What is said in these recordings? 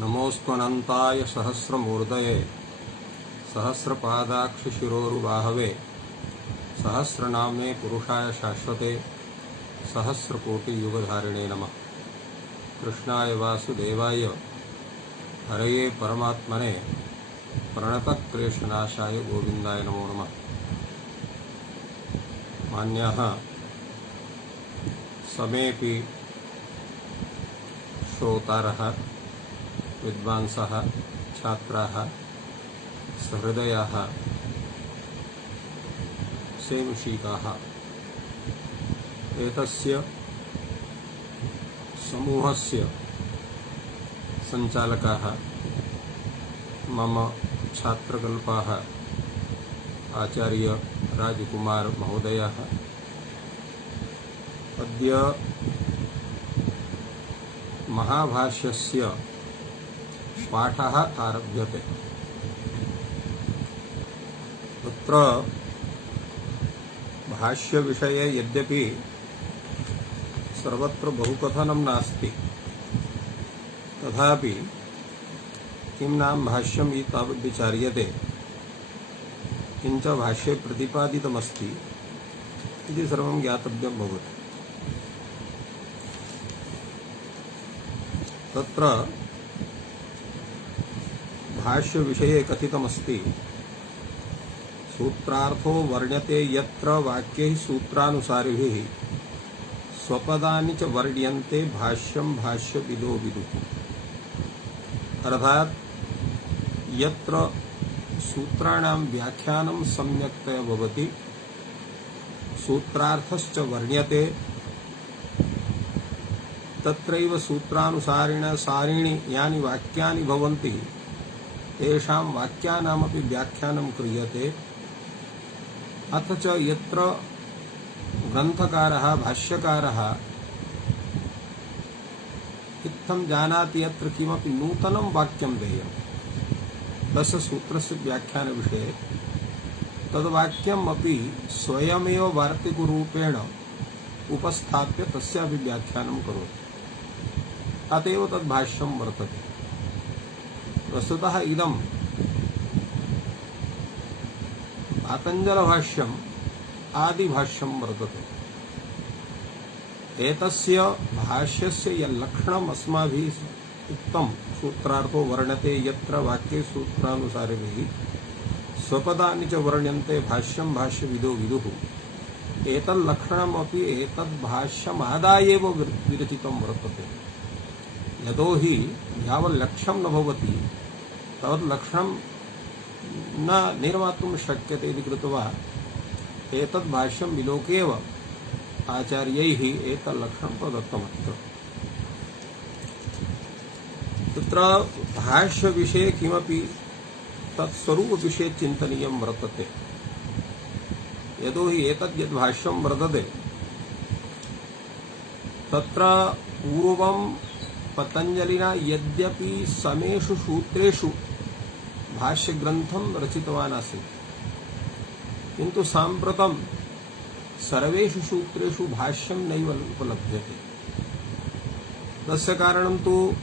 नमोऽस्त्वनन्ताय सहस्रमूर्धये सहस्रपादाक्षशिरोरुबाहवे सहस्रनामे पुरुषाय शाश्वते सहस्रकोटियुगधारिणे नमः। कृष्णाय वासुदेवाय हरये परमात्मने प्रणतक्लेशनाशाय गोविन्दाय नमो नमः। मान्याः समेऽपि श्रोतारः विद्वांसः छात्राः सहृदयाः सेमुषिकाः एतस्य समूहस्य सञ्चालकाः मम छात्रकल्पाः आचार्य राजकुमार महोदयः अद्य महाभाष्यस्य पाठः आरभ्यते। तत्र भाष्यविषये यद्यपि सर्वत्र बहुकथनं नास्ति, तथापि किं नाम भाष्यम् एतावद् विचार्यते, किञ्च भाष्ये प्रतिपादितमस्ति इति सर्वं ज्ञातव्यं भवति। तत्र भाष्य विषये कथितमस्ति सूत्रार्थो वर्ण्यते यत्र वाक्यैः सूत्रानुसारिभिः स्वपदानि च वर्ण्यन्ते भाष्यं भाष्यविदो विदुः। अर्थात यत्र सूत्राणां व्याख्यानं सम्यक्तया भवति सूत्रार्थश्च वर्ण्यते तत्रैव सूत्रानुसारिणी यानि वाक्यानि भवन्ति तेषां वाक्यानामपि व्याख्यानं क्रियते। अथ च यत्र ग्रन्थकारः भाष्यकारः इत्थं जानाति यत्र किमपि नूतनं वाक्यं देयं तस्य सूत्रस्य व्याख्यानविषये तद्वाक्यम् अपि स्वयमेव वार्तिकरूपेण उपस्थाप्य तस्यापि व्याख्यानं करोति। अतएव तद्भाष्यं वर्तते। वस्तुतः इदं पातञ्जलभाष्यम् आदिभाष्यं वर्तते। एतस्य भाष्यस्य यल्लक्षणम् अस्माभिः उक्तं सूत्रार्थो वर्ण्यते यत्र वाक्ये सूत्रानुसारिभिः स्वपदानि च वर्ण्यन्ते भाष्यं भाष्यविदो विदुः। एतल्लक्षणमपि एतद्भाष्यमादाय एव विरचितं वर्तते। यतो हि यावल्लक्ष्यं न भवति तावत् न निर्मातुं शक्यते इति कृत्वा एतद्भाष्यं विलोक्येव आचार्यैः एतल्लक्षणं प्रदत्तमत्र। तत्र भाष्यविषये किमपि तत्स्वरूपविषये चिन्तनीयं वर्तते। यतो हि एतद् यद्भाष्यं वर्तते तत्र पूर्वं पतञ्जलिना यद्यपि समेषु सूत्रेषु भाष्यग्रन्थं रचितवान् आसीत्, किन्तु साम्प्रतं सर्वेषु सूत्रेषु भाष्यं नैव उपलभ्यते। तस्य कारणं तु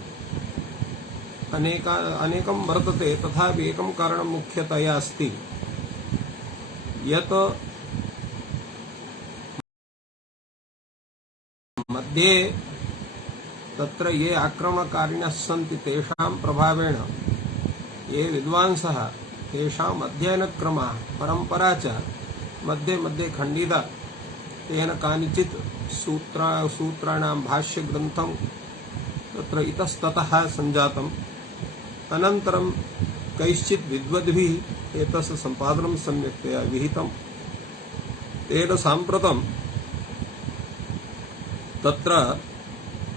अनेकं वर्तते, तथापि एकं कारणं मुख्यतया अस्ति यत् मध्ये तत्र ये आक्रमणकारिणः सन्ति तेषां प्रभावेण ये विद्वांसः तेषाम् अध्ययनक्रमः परम्परा च मध्ये मध्ये खण्डिता। तेन कानिचित् सूत्राणां भाष्यग्रन्थं तत्र इतस्ततः सञ्जातम्। अनन्तरं कैश्चित् विद्वद्भिः एतस्य सम्पादनं सम्यक्तया विहितम्। तेन साम्प्रतं तत्र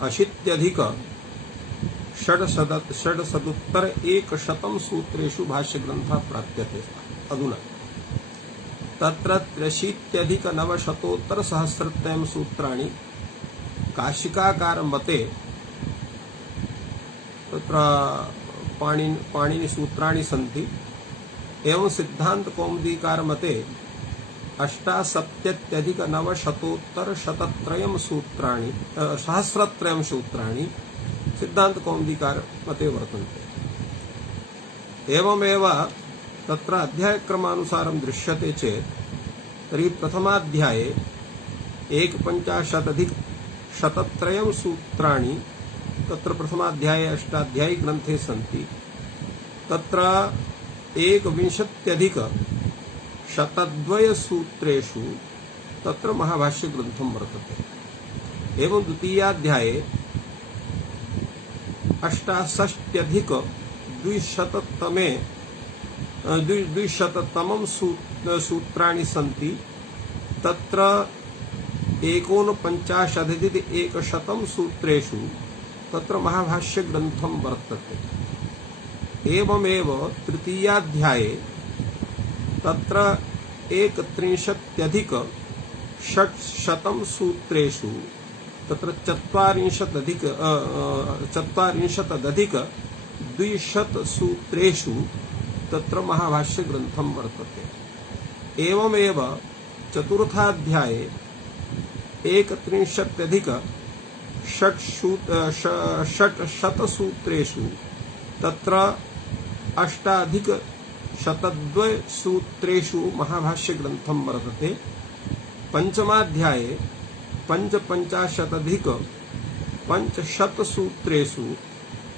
80,600 सूत्रेषु भाष्यग्रन्थः प्राप्यते अधुना। तत्र 83,900 सूत्राणि काशिकाकारमते तत्र पाणिनिसूत्राणि सन्ति। एवं सिद्धान्तकौमुदीकारमते 78,900 सहस्रत्रयं सूत्राणि सिद्धान्तकौमुदीकार मते वर्तन्ते। एवमेव तत्र अध्यायक्रमानुसारं दृश्यते चेत् तर्हि प्रथमाध्याये 150-103 सूत्राणि तत्र प्रथमाध्याये अष्टाध्यायी ग्रन्थे सन्ति। तत्र 1विंशत्यधिक-102 सूत्रेषु तत्र महाभाष्य ग्रन्थं वर्तते। एवं द्वितीयाध्याये 68-200 सूत्राणि सन्ति। तत्र 49-100 सूत्रेषु तत्र महाभाष्य ग्रन्थं वर्तते। एवमेव तृतीयाध्याये तत्र 130-600 सूत्रेषु तत्र 40-200 सूत्रेषु तत्र महाभाष्य ग्रन्थं वर्तते। एवमेव चतुर्थाध्याये 130-600 सूत्रेषु तत्र 8-102 सूत्रेषु महाभाष्य ग्रन्थं वर्तते। पंचमाध्याये 55-500 सूत्रेषु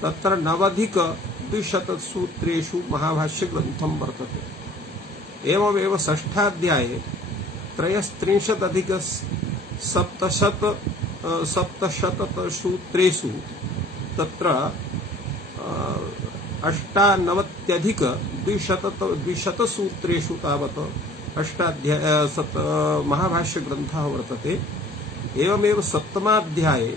तत्र 9-200 सूत्रेषु महाभाष्य ग्रन्थं वर्तते। एवमेव षष्ठाध्याये 33-700 सूत्रेषु तत्र 98-200 सूत्रेषु तावत् महाभाष्य ग्रन्थः वर्तते। एवमेव सप्तमाध्याये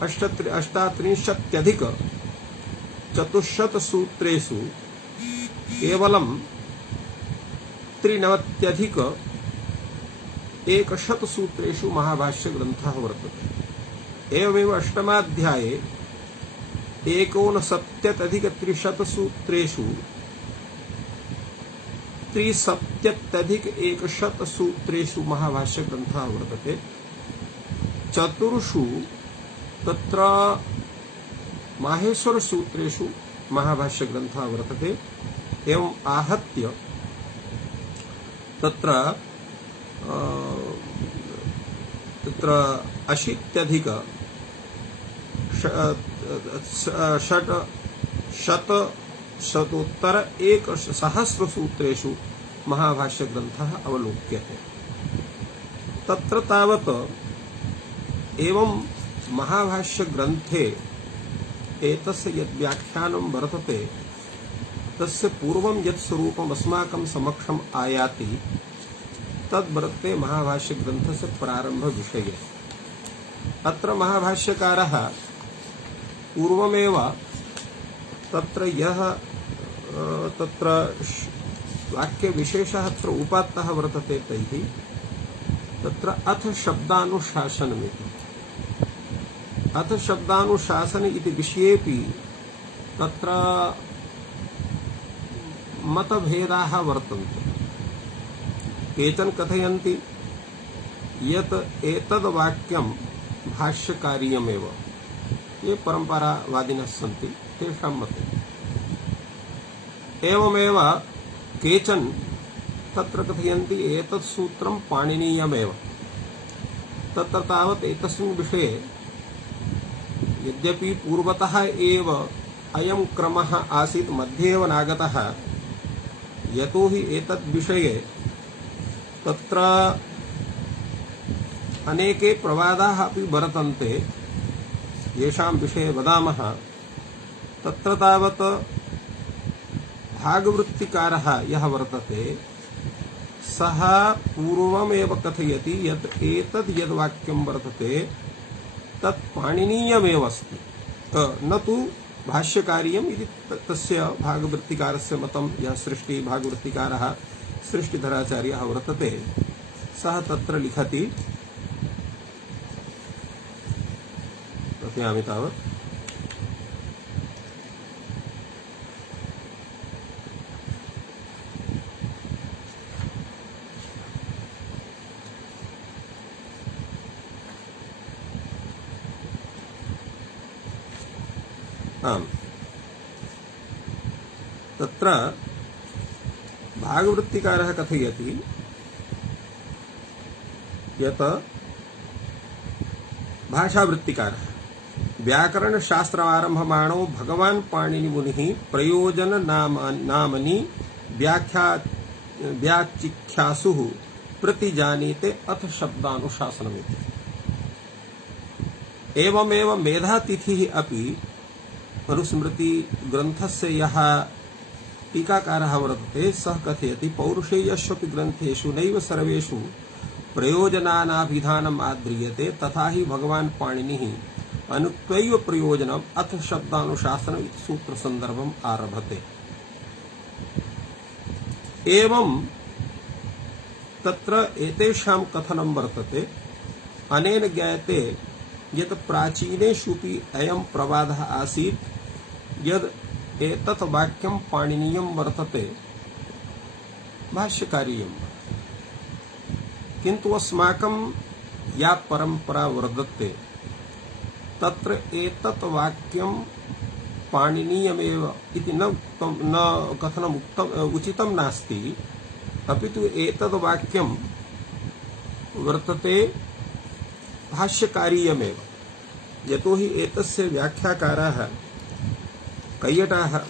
38-400 सूत्रेषु केवलं 93-100 सूत्रेषु महाभाष्य ग्रन्थः वर्तते। एवमेव अष्टमाध्याये 59-300 सूत्रेषु 73-100 सूत्रेषु महाभाष्य ग्रन्थः वर्तते। चतुर्षु तत्र माहेश्वर सूत्रेषु महाभाष्य ग्रन्थः वर्तते। एवं आहत्य तत्र 80-100 सूत्रेषु महाभाष्य ग्रन्थः अवलोक्यते। तत्र तावत् एवं महाभाष्य ग्रन्थे एतस्य यद् व्याख्यानं वर्तते तस्य पूर्वं यत् स्वरूपम् अस्माकं समक्षम् आयाति तद् वर्तते महाभाष्य ग्रन्थस्य प्रारम्भ विषये। अत्र महाभाष्यकारः पूर्वमेव तत्र यः तत्र वाक्यविशेषः अत्र उपात्तः वर्तते तैः तत्र अथ शब्दानुशासनमिति। अथ शब्दानुशासन इति विषयेपि तत्र मतभेदाः वर्तन्ते। केचन कथयन्ति यत् एतद् वाक्यं भाष्यकार्यमेव, ये परम्परावादिनः सन्ति तेषां मते। एवमेव केचन तत्र कथयन्ति एतत् सूत्रं पाणिनीयमेव। तत्र तावत् एतस्मिन् विषये यद्यपि पूर्वतः एव अयं क्रमः आसीत्, मध्ये एव नागतः, यतोहि एतद् विषये तत्र अनेके प्रवादाः अपि वर्तन्ते, येषां विषये वदामः। तत्र तावत् भागवृत्तिकारः यः वर्तते सः पूर्वमेव कथयति यत् एतद् यद्वाक्यं वर्तते तत् पाणिनीयमेव अस्ति, न तु भाष्यकार्यम् इति तस्य भागवृत्तिकारस्य मतं। यः सृष्टि भागवृत्तिकारः सृष्टिधराचार्यः वर्तते सः तत्र लिखति, कथयामि तावत्। आम् तत्र भागवृत्तिकारः कथयति यत् भाषावृत्तिकारः व्याकरणशास्त्रमारम्भमाणो भगवान् पाणिनिमुनिः प्रयोजन नामनि व्याचिख्यासुः प्रतिजानीते अथ शब्दानुशासनमिति। एवमेव मेधातिथिः अपि मनुस्मृति ग्रन्थस्य यः टीकाकारः वर्तते सः कथयति पौरुषेयस्वपि ग्रन्थेषु नैव सर्वेषु प्रयोजनानाभिधानम् आद्रियते तथा हि भगवान् पाणिनिः अनुक्तैव प्रयोजनम् अथ शब्दानुशासनम् इति सूत्रसन्दर्भम् आरभते। एवं तत्र एतेषां कथनं वर्तते। अनेन ज्ञायते यत् प्राचीनेषुपि अयं प्रवादः आसीत् यद् एतत् वाक्यं पाणिनीयं वर्तते भाष्यकारीयम्, किन्तु अस्माकं या परंपरा वर्तते तत्र एतत् वाक्यं पाणिनीयमेव इति न कथनम् उचितं नास्ति, अपितु एतद् वाक्यं वर्तते भाष्यकारीयमेव। यतोहि एतस्य व्याख्याकाराः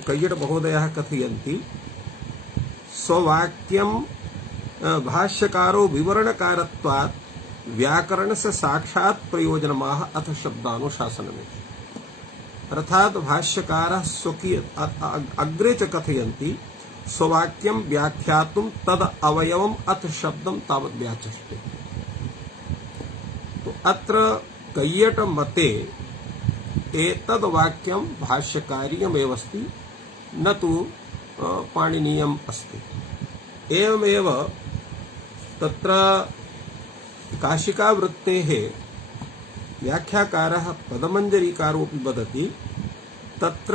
कैयटमहोदयः कथयन्ति स्ववाक्यं भाष्यकारो विवरणकारत्वात् व्याकरणस्य साक्षात् प्रयोजनमाह अथ शब्दानुशासनमिति। अर्थात् भाष्यकारः स्वकीय अग्रे च कथयन्ति स्ववाक्यं व्याख्यातुं तद अवयवम् अथ शब्दं तावत् व्याचष्टे। तो अत्र कैयट मते एतद् वाक्यं भाष्यकार्यमेव अस्ति, न तु पाणिनीयम् अस्ति। एवमेव तत्र काशिकावृत्तेः व्याख्याकारः पदमञ्जरीकारोऽपि वदति तत्र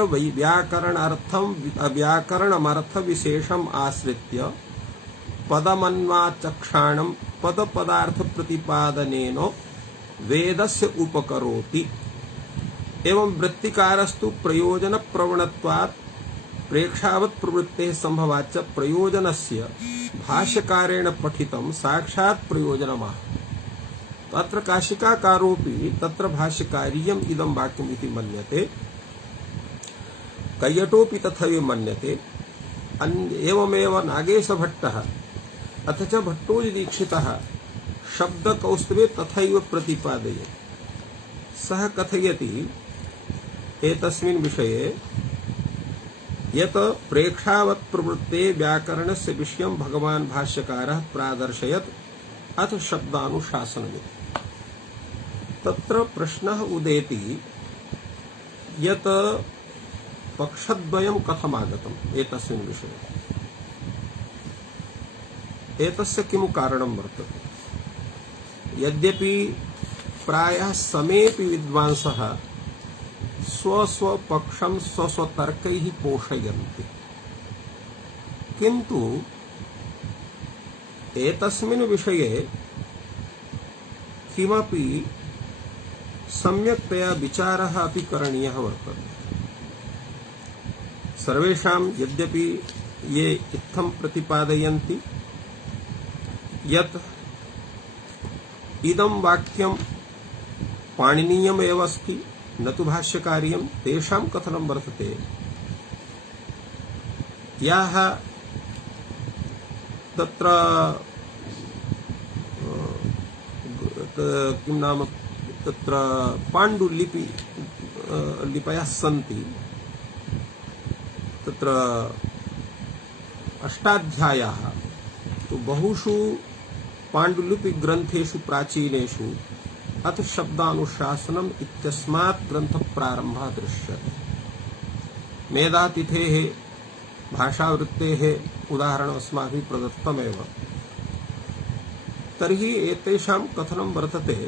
व्याकरणमर्थविशेषम् आश्रित्य पदमन्वाचक्षाणं पदपदार्थप्रतिपादनेन वेदस्य उपकरोति। एवं वृत्तिकारस्तु प्रयोजन प्रवणत्वात् प्रेक्षावत् प्रवृत्तेः संभवाच्च प्रयोजनस्य भाष्यकारेण पठितं साक्षात् प्रयोजनमाह। तत्र काशिकाकारोऽपि तत्र भाष्यकार्यम् इदं वाक्यम् इति मन्यते, कैयटोऽपि तथैव मन्यते। एवमेव नागेशभट्टः अथ च भट्टोजीदीक्षितः शब्दकौस्तुभे तथैव प्रतिपादयति। सः कथयति एतस्मिन् विषये यत् प्रेक्षावत् प्रवृत्ते व्याकरणस्य विषयं भगवान् भाष्यकारः प्रादर्शयत् अथ शब्दानुशासनमिति। तत्र प्रश्नः उदेति यत् पक्षद्वयं कथमागतम् एतस्मिन् विषये। एतस्य किं कारणं वर्तते? यद्यपि प्रायः समेऽपि विद्वांसः स्वस्वपक्षं स्वस्वतर्कैः पोषयन्ति, किन्तु एतस्मिन् विषये किमपि सम्यक्तया विचारः अपि करणीयः वर्तते। सर्वेषां यद्यपि ये इत्थं प्रतिपादयन्ति यत् इदं वाक्यं पाणिनीयमेव अस्ति न तु भाष्यकार्यं, तेषां कथनं वर्तते याः तत्र किं नाम तत्र पाण्डुलिपयः सन्ति, तत्र अष्टाध्यायाः, तो बहुषु पाण्डुलिपिग्रन्थेषु प्राचीनेषु अथ शब्दानुशासनम् इत्यस्मात् ग्रन्थप्रारम्भः दृश्यते। मेधातिथेः भाषावृत्तेः उदाहरणम् अस्माभिः प्रदत्तमेव। तर्हि एतेषां कथनं वर्तते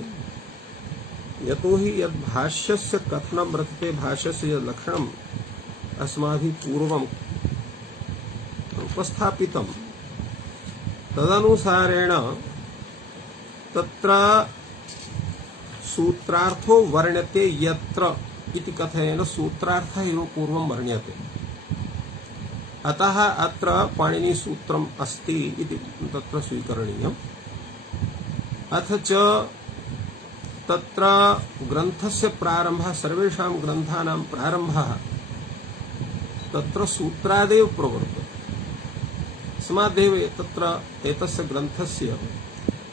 यतोहि यद् भाष्यस्य कथनं वर्तते, भाष्यस्य यद् लक्षणम् अस्माभिः पूर्वम् उपस्थापितं तदनुसारेण तत्र सूत्रार्थो वर्ण्यते यत्र इति कथनेन सूत्रार्थः एव पूर्वं वर्ण्यते। अतः अत्र पाणिनिसूत्रम् अस्ति इति तत्र स्वीकरणीयम्। अथ च तत्र ग्रन्थस्य प्रारम्भः, सर्वेषां ग्रन्थानां प्रारम्भः तत्र सूत्रादेव प्रवर्तते। तस्मादेव तत्र एतस्य ग्रन्थस्य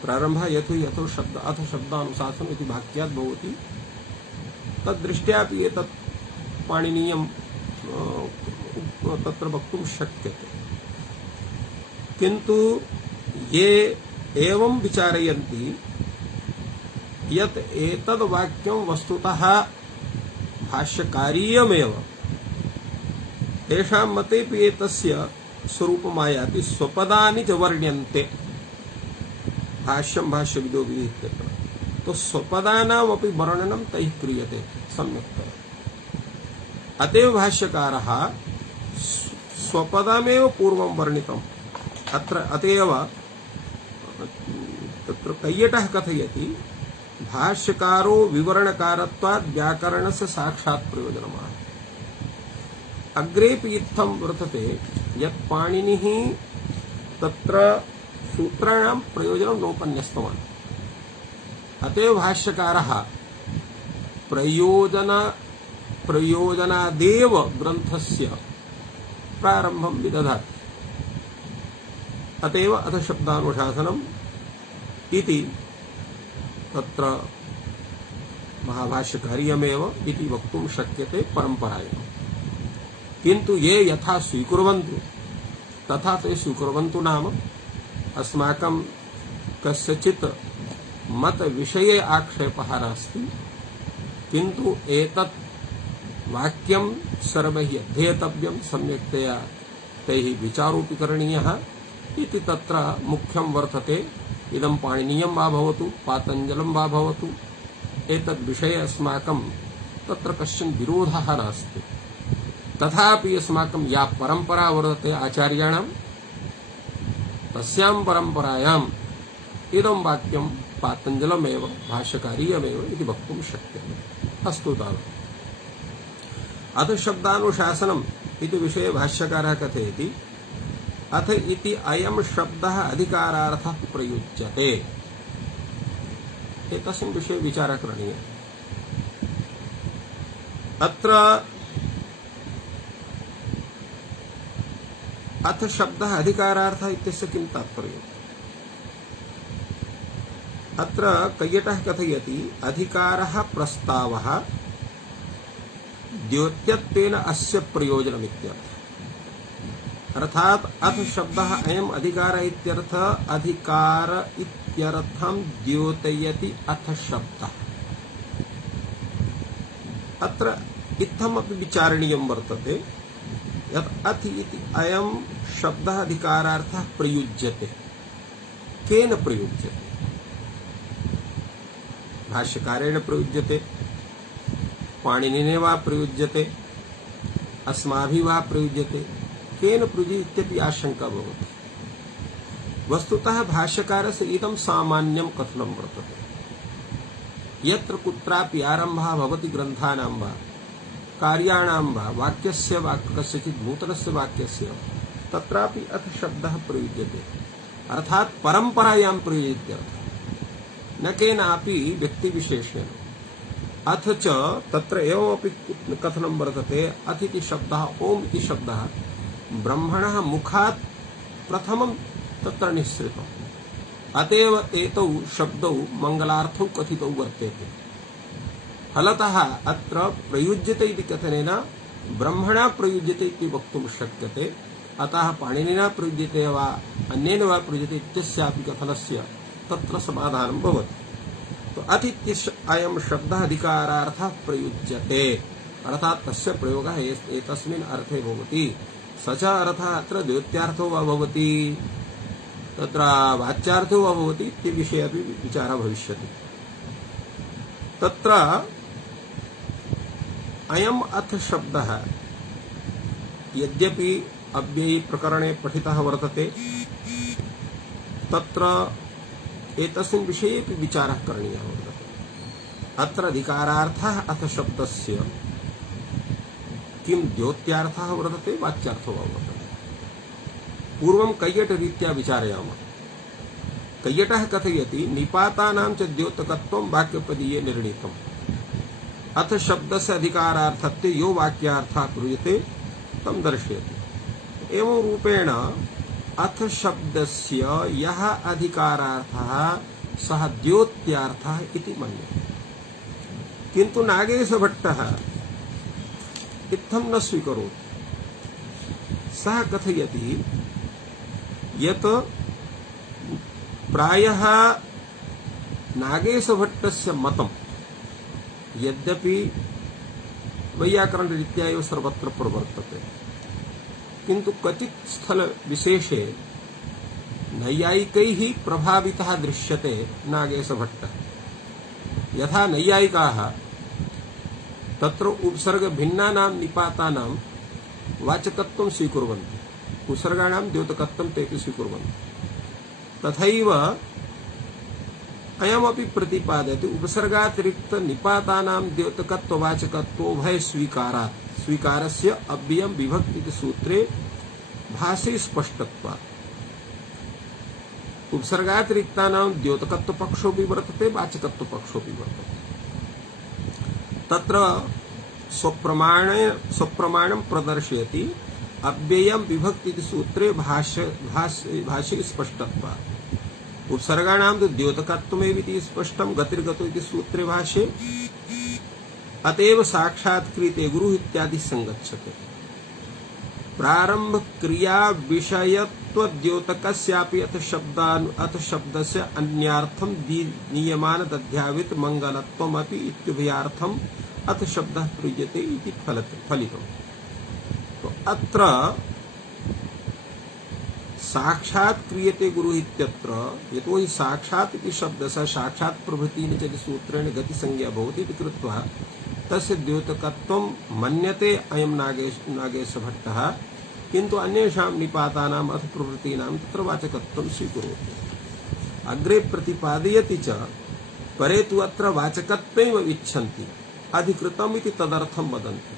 प्रारम्भः यथो शब्द अथ शब्दानुशासनम् इति वाक्यात् भवति। तद्दृष्ट्यापि एतत् पाणिनीयं तत्र वक्तुं शक्यते। किन्तु ये एवं विचारयन्ति यत् एतद् वाक्यं वस्तुतः भाष्यकारीयमेव, तेषां मतेपि एतस्य स्वरूपमायाति स्वपदानि च वर्ण्यन्ते भाष्यं भाष्यविदो विदित्यत्र। तो स्वपदानामपि वर्णनं तैः क्रियते सम्यक्तया। अतएव भाष्यकारः स्वपदमेव पूर्वं वर्णितम् अत्र। अतएव तत्र कैयटः कथयति भाष्यकारो विवरणकारत्वात् व्याकरणस्य साक्षात् प्रयोजनमाह। अग्रेपि इत्थं वर्तते यत् पाणिनिः तत्र सूत्राणां प्रयोजनं नोपन्यस्तवान्। अतएव भाष्यकारः प्रयोजनादेव ग्रन्थस्य प्रारम्भं विदधाति। अतएव अथ शब्दानुशासनम् इति तत्र महाभाष्यकार्यमेव इति वक्तुं शक्यते परम्परायाम्। किन्तु ये यथा स्वीकुर्वन्तु तथा ते स्वीकुर्वन्तु नाम अस्माकं कस्यचित् मत विषये आक्षेपः नास्ति। किन्तु एतत् वाक्यं सर्वैः अध्येतव्यं, सम्यक्तया तैः विचारोऽपि करणीयः इति तत्र मुख्यं वर्तते। इदं पाणिनीयं वा भवतु पातञ्जलं वा भवतु, एतद्विषये अस्माकं तत्र कश्चन विरोधः नास्ति। तथापि अस्माकं या परम्परा वर्तते आचार्याणां, तस्यां परम्परायाम् इदं वाक्यं पातञ्जलमेव भाष्यकारीयमेव इति वक्तुं शक्यते। अस्तु तावत्। अथ शब्दानुशासनम् इति विषये भाष्यकारः कथयति अथ इति अयं शब्दः अधिकारार्थः प्रयुज्यते। एतस्मिन् विषये विचारः करणीयः। अत्र अथ शब्दः अधिकारार्थः इत्यस्य किं तात्पर्यम्? अत्र कैयटः कथयति अधिकारः प्रस्तावः द्योत्यत्वेन अस्य प्रयोजनमित्यर्थः। अर्थात अथ शब्दः अयम् अधिकारः इत्यर्थः, अधिकार इत्यर्थं द्योतयति अथ शब्दः। अत्र इत्थमपि विचारणीयं वर्तते यत् अथ इति अयं शब्दः अधिकारार्थः प्रयुज्यते। केन प्रयुज्यते? भाष्यकारेण प्रयुज्यते, पाणिनिना वा प्रयुज्यते, अस्माभिः वा प्रयुज्यते। केन प्रयुज्यते इत्यपि आशंका भवति। वस्तुतः भाष्यकारस्य इदं सामान्यं कथनं वर्तते। यत्र कुत्रापि आरम्भः भवति ग्रन्थानां वा कार्याणां वा वाक्यस्य वा कस्यचित् नूतनस्य वाक्यस्य, तत्रापि अथ शब्दः प्रयुज्यते। अर्थात् परम्परायां प्रयुज्यते, न केनापि व्यक्तिविशेषेण। अथ च तत्र एवमपि कथनं वर्तते अथ इति शब्दः, ओम् इति शब्दः ब्रह्मणः मुखात् प्रथमं तत्र निःसृतम्। अतएव एतौ शब्दौ मङ्गलार्थौ कथितौ वर्तेते। फलतः अत्र प्रयुज्यते इति कथनेन ब्रह्मणा प्रयुज्यते इति वक्तुं शक्यते। अतः पाणिनिना प्रयुज्यते वा अन्येन वा प्रयुज्यते इत्यस्यापि कथनस्य तत्र समाधानं भवति। तो अथ अयं शब्दः अधिकारार्थः प्रयुज्यते, अर्थात् तस्य प्रयोगः एतस्मिन् अर्थे भवति। स च अर्थः अत्र द्योत्यार्थो वा भवति, तत्र वाच्यार्थो वा भवति इति विषये अपि विचारः भविष्यति। तत्र अयम् अथ शब्दः यद्यपि अव्ययी प्रकरणे पठितः वर्तते, तत्र एतस्मिन् विषयेपि विचारः करणीयः वर्तते। अत्र अधिकारार्थः अथ शब्दस्य किं द्योत्यार्थः वर्तते वाच्यार्थो वा वर्तते। पूर्वं कैयटरीत्या विचारयामः। कैयटः कथयति निपातानां च द्योतकत्वं वाक्यपदीये निर्णीतम्। अथ शब्दस्य अधिकारार्थत्वे यो वाक्यार्थः प्रयुज्यते तं दर्शयति। एवं रूपेण अथ शब्दस्य यः अधिकारार्थः सः द्योत्यार्थः इति मन्यते। किन्तु नागेशभट्टः इत्थं न स्वीकरोति। सः कथयति यत् प्रायः नागेशभट्टस्य मतं यद्यपि वैयाकरणरीत्या एव सर्वत्र प्रवर्तते, किन्तु क्वचित् स्थल विशेषे नैयायिकैः प्रभावितः दृश्यते नागेशभट्टः। यथा नैयायिकाः तत्र उपसर्ग भिन्नानां निपातानां वाचकत्वं स्वीकुर्वन्ति, उपसर्गाणां द्योतकत्वं तेपि स्वीकुर्वन्ति। तथैव अयमपि प्रतिपादयति उपसर्गातिरिक्त निपातानां द्योतकत्ववाचकत्वोभय स्वीकारस्य अव्ययं विभक्ति इति सूत्रे भाषे स्पष्टत्वात्। उपसर्गातिरिक्तानां द्योतकत्वपक्षोऽपि वर्तते, वाचकत्वपक्षोऽपि वर्तते। तत्र स्वप्रमाणं प्रदर्शयति अव्ययं विभक्ति इति सूत्रे भाष्ये स्पष्टत्वात्। उपसर्गाणां तु द्योतकत्वमेव इति स्पष्टं गतिर्गतो इति सूत्रे भाष्ये। अतएव साक्षात्कृते गुरुः इत्यादि संगच्छते। प्रारंभ क्रिया विषयत्व द्योतकस्यापि अथ शब्दस्य अन्यार्थं नियमान दध्यावित मंगलत्वमपि इत्युभयार्थं अथ शब्दः प्रयुज्यते इति फलितम्। तो अत्र साक्षात् क्रियते गुरु इत्यत्र यतो हि साक्षात् इति शब्दस्य साक्षात् प्रभृतिः च सूत्रेण गतिसंज्ञा भवति इति कृत्वा तस्य द्योतकत्वं मन्यते अयं नागेशभट्टः, किन्तु अन्येषां निपातानाम् अथ प्रभृतीनां तत्र वाचकत्वं स्वीकरोति। अग्रे प्रतिपादयति च परे तु अत्र वाचकत्वमेव इच्छन्ति अधिकृतम् इति तदर्थं वदन्ति।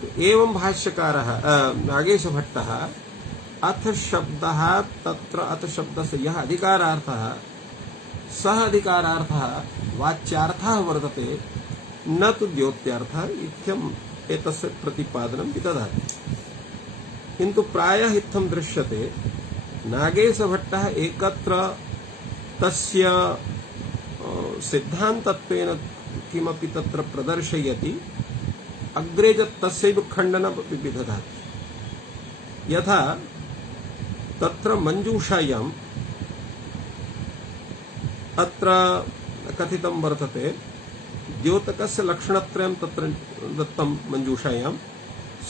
तो एवं भाष्यकारः नागेशभट्टः अथ शब्दः तत्र अथ शब्दस्य यः अधिकारार्थः सः अधिकारार्थः वाच्यार्थः वर्तते, न तु द्योत्यार्थः इत्थम् एतस्य प्रतिपादनं विदधाति। किन्तु प्रायः इत्थं दृश्यते नागेशभट्टः एकत्र तस्य सिद्धान्तत्वेन किमपि तत्र प्रदर्शयति, अग्रे च तस्यैव खण्डनमपि विदधाति। यथा तत्र मञ्जूषायां अत्र कथितं वर्तते द्योतकस्य लक्षणत्रयं तत्र दत्तं मञ्जूषायां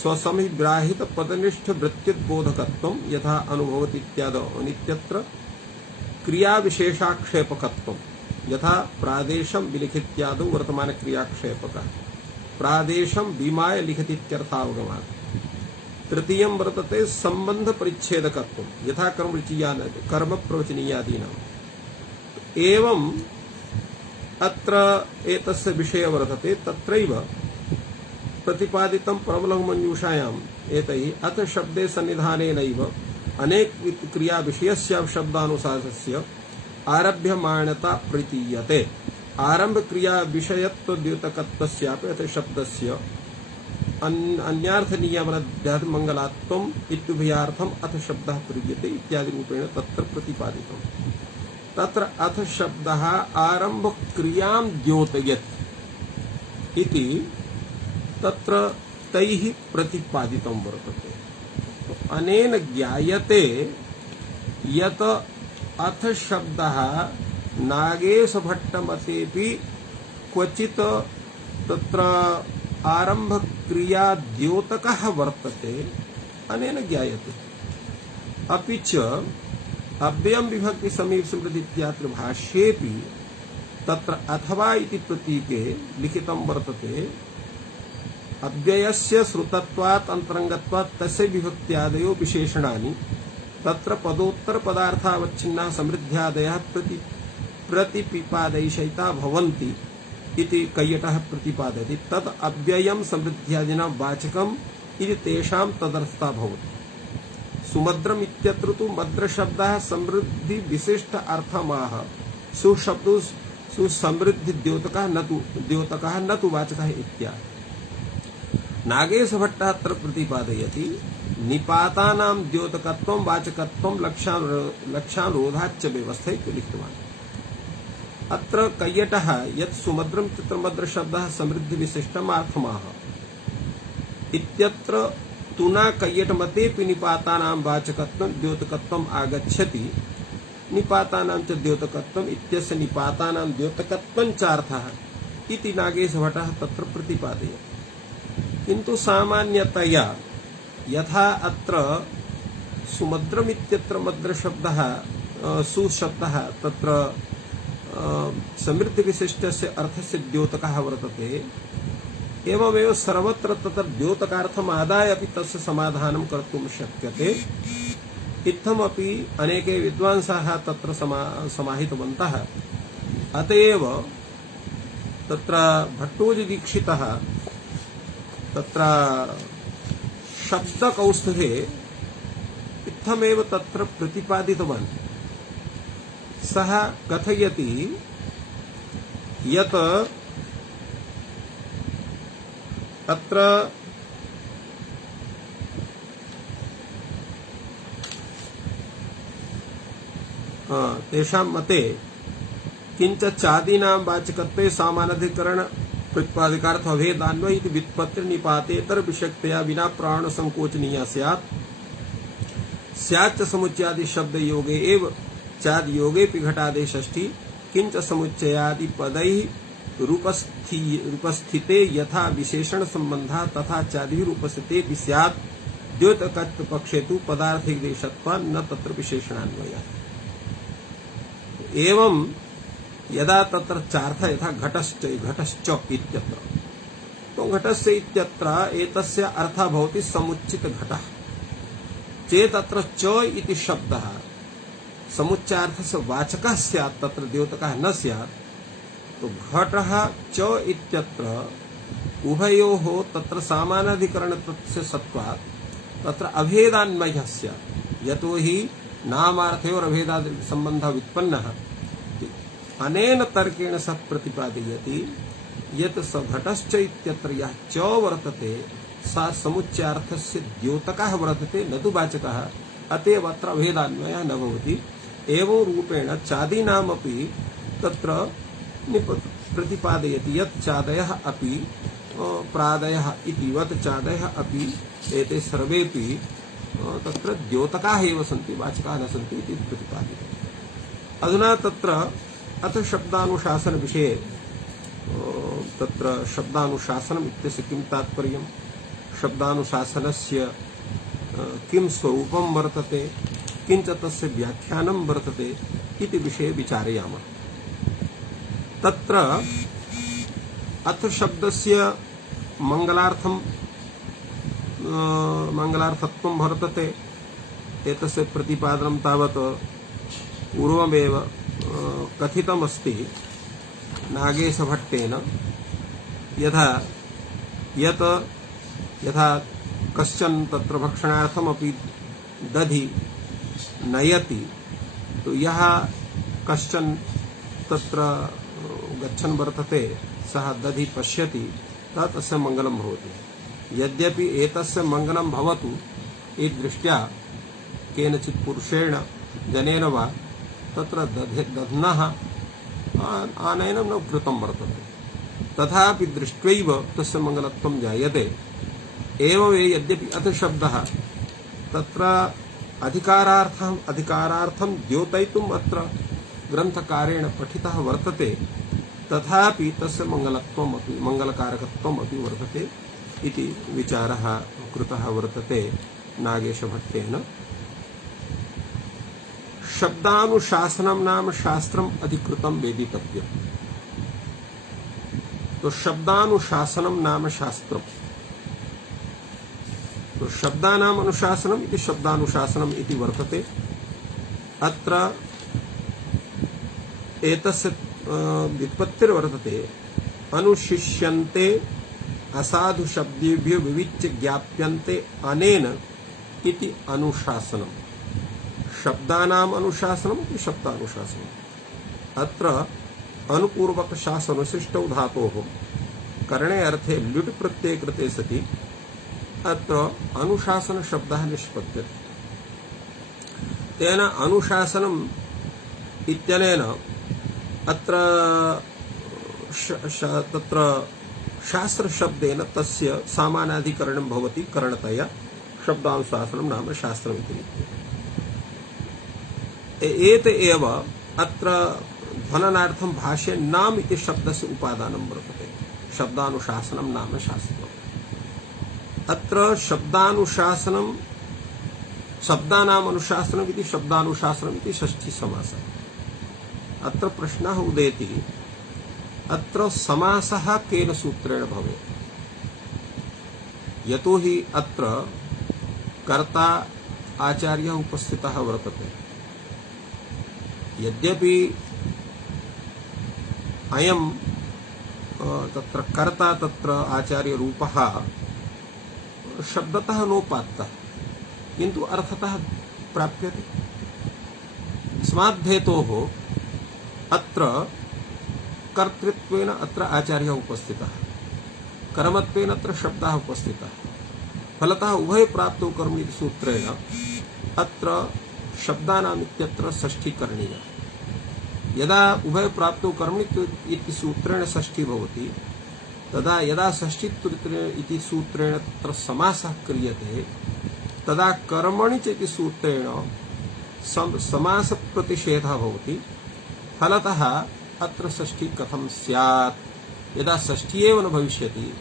स्वसमिग्राहित पदनिष्ठ वृत्त्युद्बोधकत्वं यथा अनुभवति इत्यादौ अनित्यत्र क्रियाविशेषाक्षेपकत्वं यथा प्रादेशं विलिखित्यादौ वर्तमान क्रियाक्षेपकः प्रादेशं विमाय लिखितीत्यर्थावगमात्। तृतीयं वर्तते संबंध परिच्छेदकत्वं यथा कर्म प्रवचनीयादीनाम्। एवं अत्र एतस्य विषय वर्तते तत्रैव प्रतिपादितं प्रबलं मञ्जूषायाम् एतैः अथ शब्दे सन्निधानेनैव अनेक क्रिया विषयस्य शब्दानुसारस्य आरभ्यमाणता प्रतीयते। आरंभ क्रिया विषयत्व द्योतकत्वस्यापि अथ शब्दस्य अन्यार्थ नियमन मंगलात्वम इत्युभयार्थम अथ शब्दः प्रयुज्यते इत्यादि रूपेण तत्र प्रतिपादितम्। तत्र अथ शब्दः आरंभ क्रियां द्योतयत् इति तत्र तैः प्रतिपादितं वर्तते। अनेन ज्ञायते यत् अथ शब्दः नागेशभट्टमतेपि क्वचित् तत्र आरंभ क्रिया द्योतकः वर्तते, अनेन ज्ञायते। अपि च अव्ययं विभक्ति समीप स्मृति इत्यात्र भाष्येपि तत्र अथवा इति प्रतीके लिखितं वर्तते। अव्ययस्य श्रुतत्वात् अंतरंगत्वात् तस्य विभक्त्यादयो विशेषणानि तत्र पदोत्तर पदार्थावच्छिन्नाः समृद्ध्यादयः प्रतिपिपादयिषयिता भवन्ति इति कैयटः प्रतिपादयति। तत् अव्ययं समृद्ध्यादिनां वाचकम् इति तेषां तदर्थता भवति। सुमद्रम इत्यत्र तु मद्र शब्दः समृद्धि विशिष्ट अर्थमाह। सुशब्दो सुसमृद्धि द्योतकः न तु वाचकः इत्यादि। नागेश भट्टः अत्र प्रतिपादयति निपातानां द्योतकत्वं वाचकत्वं लक्ष्यानुरोधाच्च व्यवस्था इति लिखितवान्। अत्र कैयटः यत् सुमद्रम चित्रमद्र शब्दः समृद्धि विशिष्टम् अर्थमाह इत्यत्र तुना कैयट मतेपि निपातानां वाचकत्वं द्योतकत्वम् आगच्छति। निपातानां च द्योतकत्वम् इत्यस्य निपातानां द्योतकत्वं चार्थः इति नागेश भट्टः तत्र प्रतिपादयति। किन्तु सामान्यतया यथा अत्र सुमद्रम इत्यत्र मद्र शब्दः सुशब्दः तत्र समृद्धि विशिष्टस्य अर्थस्य द्योतकः वर्तते, एवमेव सर्वत्र तत्र द्योतकार्थम् आदाय अपि तस्य समाधानं कर्तुं शक्यते। इत्थमपि अनेके विद्वांसाः तत्र समाहितवन्तः। अतएव तत्र भट्टोजीदीक्षितः तत्र शब्दकौस्तुभे इत्थमेव तत्र प्रतिपादितवान्। सः कथयति यत् अत्र तेषां मते किंच चादीनां वाचकत्वे सामानाधिकरण प्रतिपादिकार्थ अभेदान्वय इति व्युत्पत्ति निपातेतर विषक्तया विना प्राण संकोचनीया स्याच्च समुच्चयादि शब्द योगे एव चाद योगेपि घटादे षष्ठी किंच समुच्चयादि पदैः रूपस्थिते यथा विशेषण संबंधा तथा चादि रूपस्थिते स्यात् द्योतकत्व पक्षे तु पदार्थिक देशत्वान् न तत्र विशेषणान्वयः। एवं यदा तत्र चार्थ यथा घटश्च इत्यत्र, तो घटस्य इत्यत्र एतस्य अर्थः भवति समुच्चित घटः चेत् अत्र च इति शब्दः समुच्चार्थस्य वाचकः स्यात्, तत्र द्योतकः न स्यात्। तो घटः च इत्यत्र उभयोः तत्र सामानाधिकरणस्य सत्त्वात् तत्र अभेदान्वयः स्यात्। यतो हि नामार्थयोर अभेदादि सम्बन्धः व्युत्पन्नः। अनेन तर्केण सः प्रतिपादयति यत् स घटश्च इत्यत्र यः च वर्तते सा समुच्चार्थस्य द्योतकः वर्तते न तु वाचकः। अतएव अत्र अभेदान्वयः न भवति। एवं रूपेण चादीनामपि तत्र प्रतिपादयति यत् चादयः अपि प्रादयः इतिवत् चादयः अपि एते सर्वेपि तत्र द्योतकाः एव सन्ति, वाचकाः न सन्ति इति प्रतिपादितम्। अधुना तत्र अथ शब्दानुशासन विषये तत्र शब्दानुशासनम् इत्यस्य किं तात्पर्यं, शब्दानुशासनस्य किं स्वरूपं वर्तते, किंच तस्य व्याख्यानं वर्तते इति विषये विचारयामः। तत्र अथ शब्दस्य मंगलार्थत्वं वर्तते। एतस्य प्रतिपादनं तावत् पूर्वमेव कथितमस्ति नागेशभट्टेन। यथा कश्चन तत्र भक्षणार्थमपि दधि नयति, तो यः कश्चन तत्र गच्छन् वर्तते सः दधि पश्यति तस्य मंगलं भवति। यद्यपि एतस्य मंगलं भवतु इति दृष्ट्या केनचित् पुरुषेण जनेन वा तत्र दध्नः आनयनं न कृतं वर्तते, तथापि दृष्ट्वैव तस्य मंगलत्वं जायते। एवं यद्यपि अथ शब्दः तत्र अधिकारार्थं द्योतयितुम् अत्र ग्रंथकारेण पठितः वर्तते, तथापि तस्य मंगलकारकत्वम् अपि वर्तते इति विचारः कृतः वर्तते नागेशभट्टेन। शब्दानुशासनं नाम शास्त्रम् अधिकृतं वेदितव्यम्। तो शब्दानुशासनं नाम शास्त्रम्। तो शब्दानाम् अनुशासनम् इति शब्दानुशासनम् इति वर्तते। अत्र एतस्य व्युत्पत्तिर्वर्तते अनुशिष्यन्ते असाधु शब्देभ्यो विविच्य ज्ञाप्यन्ते अनेन इति अनुशासनम् शब्दानाम अनुशासनम् इति शब्दानुशासनम् अत्र अनुपूर्वक शासनशिष्टौ धातोः करणे अर्थे ल्युट् प्रत्यये कृते सति अत्र अनुशासन शब्दः निष्पद्यते तेन अनुशासनम् इत्यनेन अत्र तत्र शास्त्र शब्देन तस्य सामानाधिकरणं भवति करणतया शब्दानुशासनं नाम शास्त्रम् इति एत एव अत्र ध्वननार्थं भाष्ये नाम इति शब्दस्य उपादानं वर्तते शब्दानुशासनं नाम शास्त्रम् अत्र शब्दानुशासनं शब्दानाम् अनुशासनम् इति शब्दानुशासनम् इति षष्ठी समासः अत्र प्रश्नः उदेति अत्र समासः केन सूत्रेण भवेत् यतोहि अत्र कर्ता आचार्यः उपस्थितः वर्तते यद्यपि अयं तत्र कर्ता तत्र आचार्य रूपः शब्दतः नोपात्तः किन्तु अर्थतः प्राप्यते स्माद्धेतोः अत्र कर्तृत्वेन अत्र आचार्यः उपस्थितः कर्मत्वेन अत्र शब्दः उपस्थितः फलतः उभय प्राप्तौ कर्म इति सूत्रेण अत्र शब्दानाम् इत्यत्र षष्ठी करणीया यदा उभय प्राप्तौ कर्म इति सूत्रेण षष्ठी भवति तदा यदा षष्ठी इति सूत्रेण तत्र समासः क्रियते तदा कर्मणि च इति सूत्रेण समास प्रतिषेधः भवति फलतः अत्र षष्ठी कथं स्यात् यदा षष्ठी एव न भविष्यति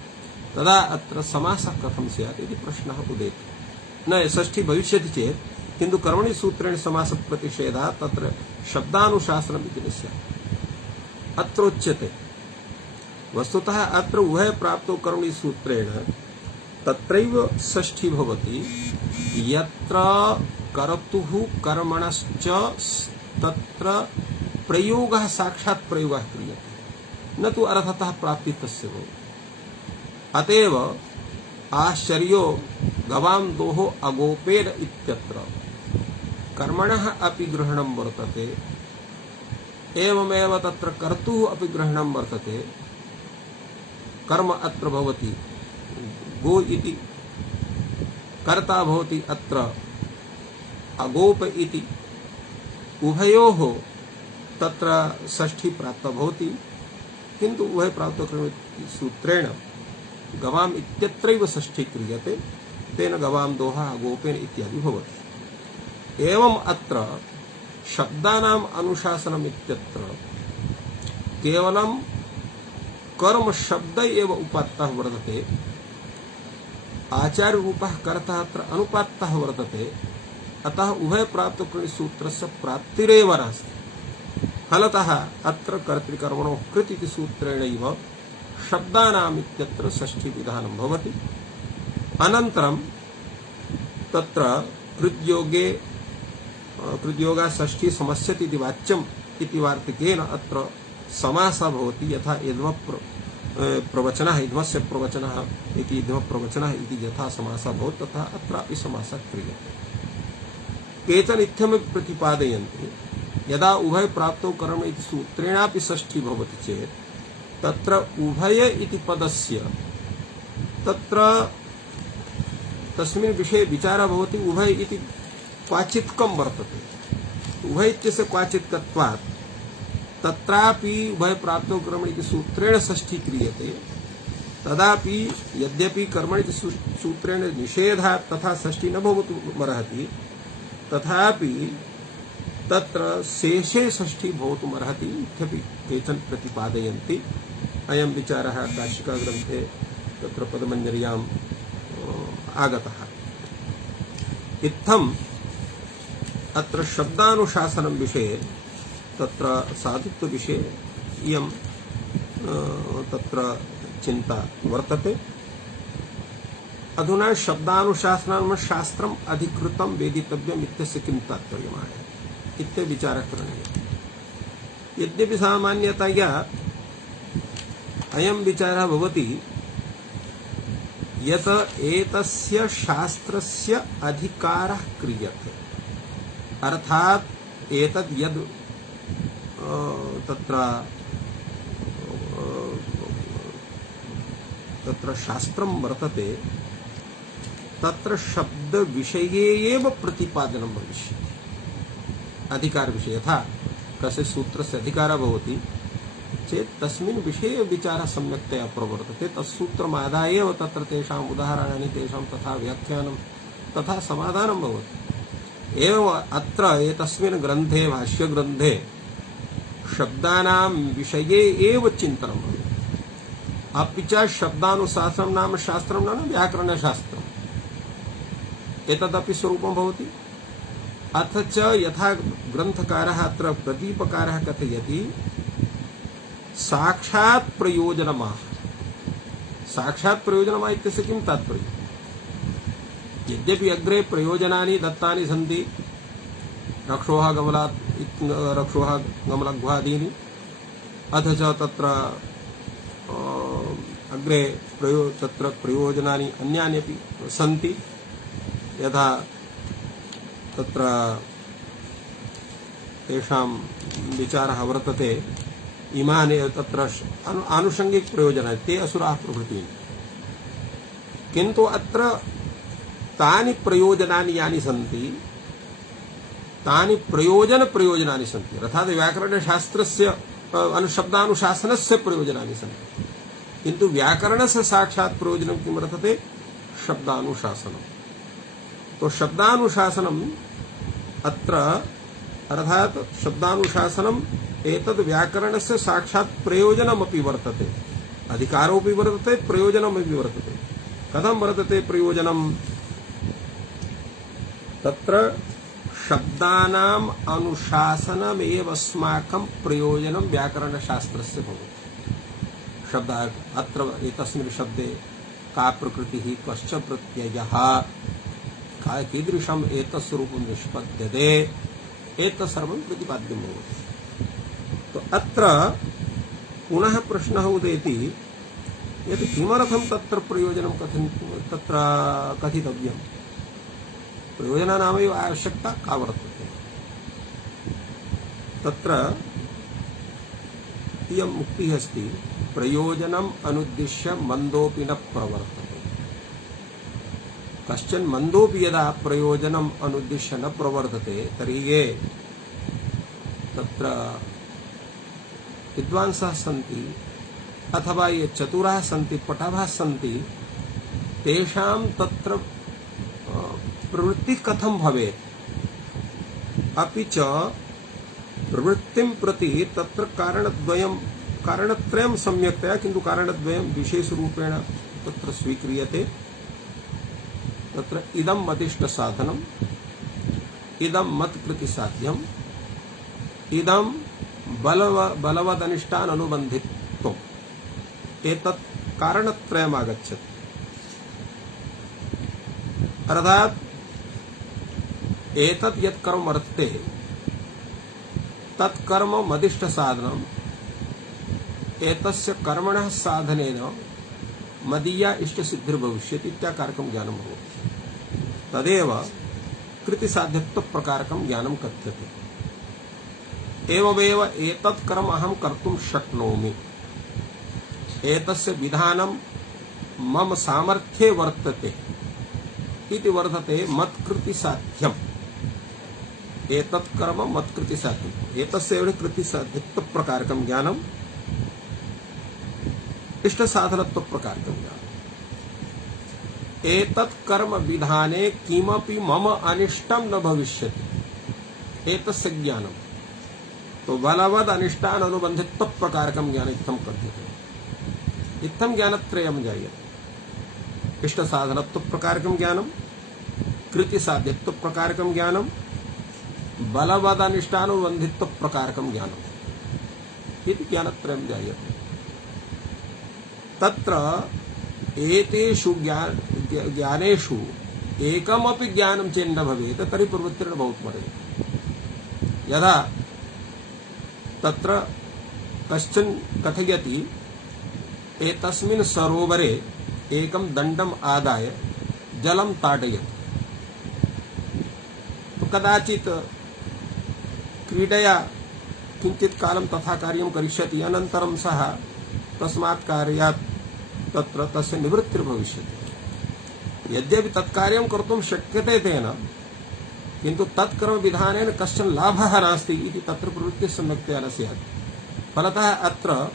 तदा अत्र समासः कथं स्यात् इति प्रश्नः उदेति न षष्ठी भविष्यति चेत् किन्तु कर्मणि सूत्रेण समास प्रतिषेधः तत्र शब्दानुशासनम् इति न स्यात् अत्र उच्यते वस्तुतः अत्र उभय प्राप्तौ कर्मणि सूत्रेण तत्रैव षष्ठी भवति यत्र कर्तुः कर्मणश्च तत्र प्रयोगः साक्षात् प्रयोगः क्रियते न तु अर्थतः प्राप्ति तस्य भवति अतएव आश्चर्यो गवां दोहो अगोपेन इत्यत्र कर्मणः अपि ग्रहणं वर्तते एवमेव तत्र कर्तुः अपि ग्रहणं वर्तते कर्म अत्र भवति गो इति कर्ता भवति अत्र अगोप इति उभयोः तत्र षष्ठी प्राप्ता भवति किन्तु उभय प्राप्तक्रम सूत्रेण गवाम् इत्यत्रैव षष्ठी क्रियते तेन गवां दोहा अगोपेन इत्यादि भवति एवं अत्र शब्दानाम् अनुशासनम् इत्यत्र केवलं कर्म शब्द एव उपात्तः वर्तते आचार्य रूपः कर्ता अत्र अनुपात्तः वर्तते अतः उभय प्राप्तकरणि सूत्रस्य प्राप्तिरेव नास्ति फलतः अत्र कर्तृकर्मणोः कृत् इति सूत्रेणैव शब्दानाम् इत्यत्र षष्ठी विधानं भवति अनन्तरं तत्र कृद्योगा षष्ठी समस्यति इति वाच्यम् इति वार्तिकेन अत्र समासः भवति यथा प्रवचनः इद्मस्य प्रवचनः इति प्रवचनः इति यथा समासः भवति तथा अत्रापि समासः क्रियते केचन इत्थमपि प्रतिपादयन्ति यदा उभय प्राप्तौ कर्म इति सूत्रेणापि षष्ठी भवति चेत् तत्र उभय इति पदस्य तत्र तस्मिन् विषये विचारः भवति उभय इति क्वाचित्कं वर्तते उभय इत्यस्य क्वाचित्कत्वात् तत्रापि उभय प्राप्तौ कर्म इति सूत्रेण षष्ठी क्रियते तदापि यद्यपि कर्म इति सूत्रेण निषेधः तथा षष्ठी न भवितुमर्हति तथापि तत्र शेषे षष्ठी भवितुमर्हति इत्यपि केचन प्रतिपादयन्ति अयं विचारः काशिकाग्रन्थे तत्र पदमञ्जर्याम् आगतः इत्थम् अत्र शब्दानुशासनं विषये तत्र साधुत्व विषये इयं तत्र चिन्ता वर्तते अधुना शब्दानुशासनं शास्त्रम् अधिकृतं वेदितव्यम् इत्यस्य किं तात्पर्यम् इत्य विचारः करणीयः यद्यपि सामान्यतया अयं विचारः भवति यत् एतस्य शास्त्रस्य अधिकारः क्रियते, अर्थात् एतद् यद् तत्र शास्त्रं वर्तते तत्र शब्द विषये एव प्रतिपादनं भविष्यति। अधिकार विषय यथा कस्य सूत्रस्य अधिकारः भवति चेत् तस्मिन् विषये विचारः सम्यक्तया प्रवर्तते, तत्सूत्रमादाय एव तत्र तेषाम् उदाहरणानि, तेषां तथा व्याख्यानं तथा समाधानं भवति। एवम् अत्र एतस्मिन् ग्रन्थे, भाष्यग्रन्थे शब्दानां विषये एव चिन्तनं भवति। अपि च शब्दानुशासनं नाम शास्त्रं नाम व्याकरणशास्त्रम्, एतदपि स्वरूपं भवति। अथ च यथा ग्रन्थकारः अत्र प्रदीपकारः कथयति साक्षात् प्रयोजनमाह। साक्षात् प्रयोजनमाह इत्यस्य किं तात्पर्यम्? यद्यपि अग्रे प्रयोजनानि दत्तानि सन्ति, रक्षोः गमलघ्वादीनि, अथ च तत्र अग्रे तत्र प्रयोजनानि अन्यानि अपि सन्ति, यथा तत्र तेषां विचारः वर्तते, इमानि तत्र आनुषङ्गिक प्रयोजनानि ते असुराः प्रभृतीनि। किन्तु अत्र तानि प्रयोजनानि यानि सन्ति तानि प्रयोजनानि सन्ति, अर्थात् व्याकरणशास्त्रस्य शब्दानुशासनस्य प्रयोजनानि सन्ति। किन्तु व्याकरणस्य साक्षात् प्रयोजनं किं वर्तते? शब्दानुशासनम्। तो शब्दानुशासनम् अत्र अर्थात् शब्दानुशासनम् एतद् व्याकरणस्य साक्षात् प्रयोजनमपि वर्तते, अधिकारोऽपि वर्तते, प्रयोजनमपि वर्तते। कथं वर्तते प्रयोजनम्? तत्र शब्दानाम् अनुशासनमेव अस्माकं प्रयोजनं व्याकरणशास्त्रस्य भवति। शब्द अत्र एतस्मिन् शब्दे का प्रकृतिः, कश्च प्रत्ययः, कीदृशम् एतस्वरूपं निष्पद्यते, एतत् सर्वं प्रतिपाद्यं भवति। तो अत्र पुनः प्रश्नः उदेति यत् किमर्थं तत्र प्रयोजनं तत्र कथितव्यम्? प्रयोजनानामेव आवश्यकता का वर्तते? तत्र इयम् उक्तिः अस्ति, प्रयोजनम् अनुद्दिश्य मन्दोऽपि न प्रवर्तते। कश्चन मन्दोऽपि यदा प्रयोजनम् अनुद्दिश्य न प्रवर्तते तर्हि ये तत्र विद्वांसः सन्ति अथवा ये चतुराः सन्ति, पटवः सन्ति, तेषां तत्र प्रवृत्तिः कथं भवेत्, अपि च प्रवृत्तिं प्रति तत्र कारणत्रयं सम्यक्तया, किन्तु कारणद्वयं विशेषरूपेण तत्र स्वीक्रियते। तत्र इदं मदिष्ट साधनम्, इदं मत्कृति साध्यम्, इदं बलवदनिष्टान् अनुबन्धित्वम्, एतत् कारणत्रयम् आगच्छति। अर्थात् एतत् यत् कर्म वर्तते तत् कर्म मदिष्ट साधनम्, एतस्य कर्मणः साधनेन मदीया इष्टसिद्धिर्भविष्यति इत्याकारकं ज्ञानं भवति। तदेव कृतिसाध्यत्वप्रकारकं ज्ञानं कथ्यते। एवमेव एतत् कर्म अहं कर्तुं शक्नोमि, एतस्य विधानं मम सामर्थ्ये वर्तते इति वर्तते मत्कृति साध्यम्। एतत् कर्म मत्कृति साध्यम्, एतस्य कृति साध्यत्वप्रकारकं ज्ञानम्, इष्ट साधनत्वप्रकारकं ज्ञानम्। एतत् कर्म विधाने किमपि मम अनिष्टं न भविष्यति, एतस्य ज्ञानम्। तो बलवद अनिष्टान् अनुबन्धित्वप्रकारकं ज्ञानम् इत्थं कथ्यते। इत्थं ज्ञानत्रयं जायते। इष्ट साधनत्वप्रकारकं ज्ञानम्, कृति साध्यत्वप्रकारकं ज्ञानम्, बलवदनिष्टानुबन्धित्वप्रकारकं ज्ञानम् इति ज्ञानत्रयं जायते। तत्र एतेषु ज्ञानेषु एकमपि ज्ञानं चेन्न भवेत् तर्हि प्रवृत्तिर्न भवितुमर्हति। यदा तत्र कश्चन कथयति एतस्मिन् सरोवरे एकं दण्डम् आदाय जलं ताडयति। तो कदाचित् क्रीडया किञ्चित् कालं तथा कार्यं करिष्यति, अनन्तरं सः तस्मात् कार्यात् तत्र तस्य निवृत्तिर्भविष्यति। यद्यपि तत्कार्यं कर्तुं शक्यते तेन, किन्तु तत्कर्मविधानेन कश्चन लाभः नास्ति इति तत्र प्रवृत्तिः सम्यक्तया न स्यात्। फलतः अत्र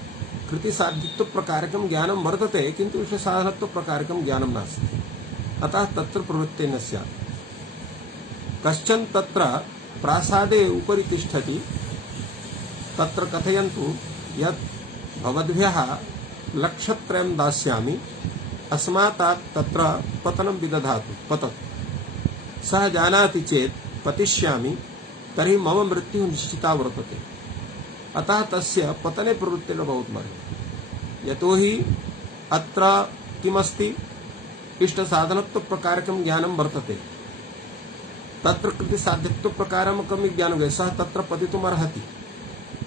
कृतिसाध्यत्वप्रकारकं ज्ञानं वर्तते, किन्तु विषयसाधनत्वप्रकारकं ज्ञानं नास्ति। अतः तत्र प्रवृत्तिः न स्यात्। कश्चन तत्र प्रासादे उपरि तिष्ठति, तत्र कथयन्तु यत् भवद्भ्यः लक्षत्रयं दास्यामि, अस्मात् तत्र पतनं विदधातु, पततु। सः जानाति चेत् पतिष्यामि, तर्हि मम मृत्युः निश्चिता वर्तते। अतः तस्य पतने प्रवृत्तिः न भवितुमर्हति। यतोहि अत्र किमस्ति, इष्टसाधनत्वप्रकारकं ज्ञानं वर्तते, तत्र कृतिसाध्यत्वप्रकारकं ज्ञानं वर्तते, सः तत्र पतितुमर्हति।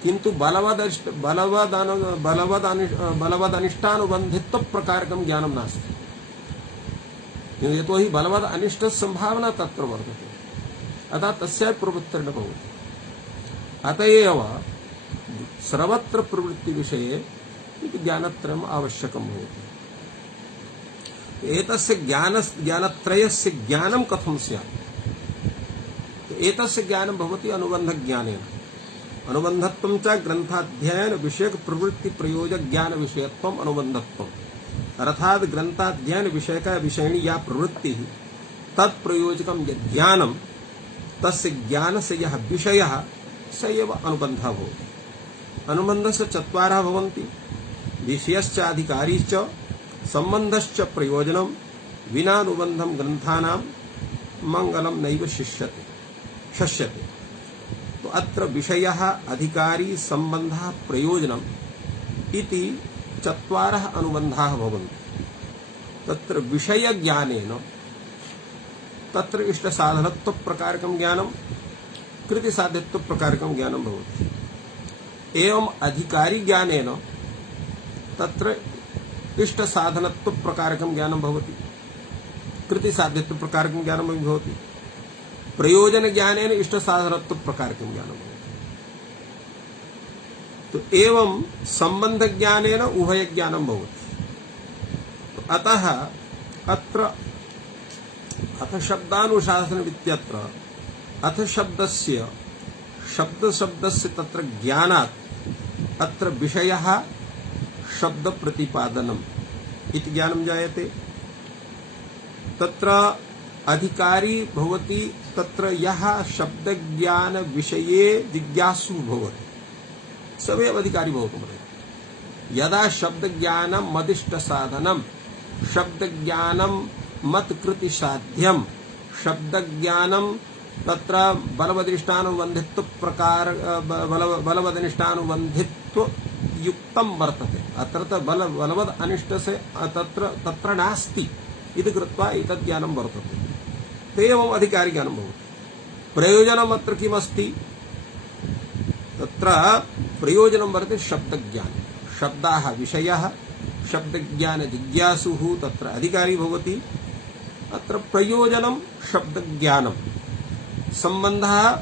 किन्तु बलवदनिष्टानुबन्धित्वप्रकारकं ज्ञानं नास्ति। यतोहि बलवद अनिष्टसम्भावना तत्र वर्तते, अतः तस्याः प्रवृत्तिर्न भवति। अत एव सर्वत्र प्रवृत्तिविषये ज्ञानत्रयम् आवश्यकं भवति। एतस्य ज्ञानत्रयस्य ज्ञानं कथं स्यात्? एतस्य ज्ञानं भवति अनुबन्धज्ञानेन। अनुबन्धत्वं च ग्रन्थाध्ययन विषयक प्रवृत्ति प्रयोजक ज्ञान विषयत्वम् अनुबन्धत्वम्। अर्थात ग्रंथाध्ययन विषयक विषयणी या प्रवृत्ति तत्प्रयोजकं यत् ज्ञानं, तस्य ज्ञानस्य यः विषयः स एव अनुबन्धः भवति। अनुबन्धस्य चत्वारः भवन्ति, विषयश्च अधिकारीश्च सम्बन्धश्च प्रयोजनं, विना अनुबन्धं ग्रन्थानां मङ्गलं नैव शस्यते। तो अत्र विषयः अधिकारी सम्बन्धः प्रयोजनम् इति चत्वारः अनुबन्धाः भवन्ति। तत्र विषयज्ञानेन तत्र इष्टसाधनत्वप्रकारकं ज्ञानं, कृतिसाध्यत्वप्रकारकं ज्ञानं भवति। एवम् अधिकारी ज्ञानेन तत्र इष्टसाधनत्वप्रकारकं ज्ञानं भवति, कृतिसाध्यत्वप्रकारकं ज्ञानं भवति। प्रयोजन ज्ञानेन इष्टसाधनत्वप्रकारकं ज्ञानं भवति। तो एवं संबंध ज्ञानेन उभय ज्ञानं भवति। तो अतः अत्र अथ शब्दानुशासन इत्यत्र अथ शब्दस्य तत्र ज्ञानात् अत्र विषयः शब्द प्रतिपादनम् इति ज्ञानं जायते। तत्र अधिकारी भवति तत्र यः शब्द ज्ञान विषये जिज्ञासु भवति, सवैव अधिकारी भवितुमर्हति। यदा शब्द ज्ञानं मदिष्ट साधनं, शब्द ज्ञानं मत्कृति साध्यं, शब्द ज्ञानं तत्र बलवदनिष्टानुबन्धित्व प्रकार बलवदनिष्टानुबन्धित्व युक्तं वर्तते। अत्र बलवद अनिष्ट से तत्र नास्ति इति कृत्वा एतद् ज्ञानं वर्तते। एवम् अधिकारी ज्ञानं भवति। प्रयोजनम् अत्र किमस्ति? तत्र प्रयोजनं वर्तते शब्दज्ञानं। शब्दाः विषयः, शब्दज्ञान जिज्ञासुः तत्र अधिकारी भवति। अत्र प्रयोजनं शब्दज्ञानं, सम्बन्धः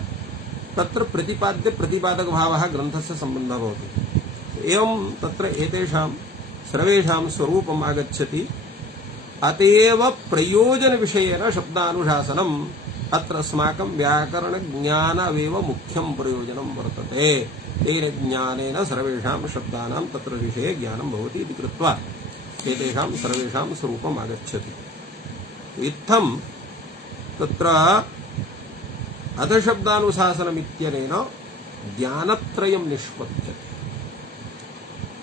तत्र प्रतिपाद्य प्रतिपादक भावः ग्रन्थस्य सम्बन्धः भवति। एवं तत्र एतेषां सर्वेषां स्वरूपम् आगच्छति। अतएव प्रयोजन विषयेन शब्दानुशासनम् अत्र अस्माकं व्याकरण ज्ञानमेव मुख्यं प्रयोजनं वर्तते। तेन ज्ञानेन सर्वेषां शब्दानां तत्र विषये ज्ञानं भवति इति कृत्वा एतेषां सर्वेषां स्वरूपम् आगच्छति। इत्थं तत्र अधशब्दानुशासनमित्यनेन ज्ञानत्रयं निष्पद्यते।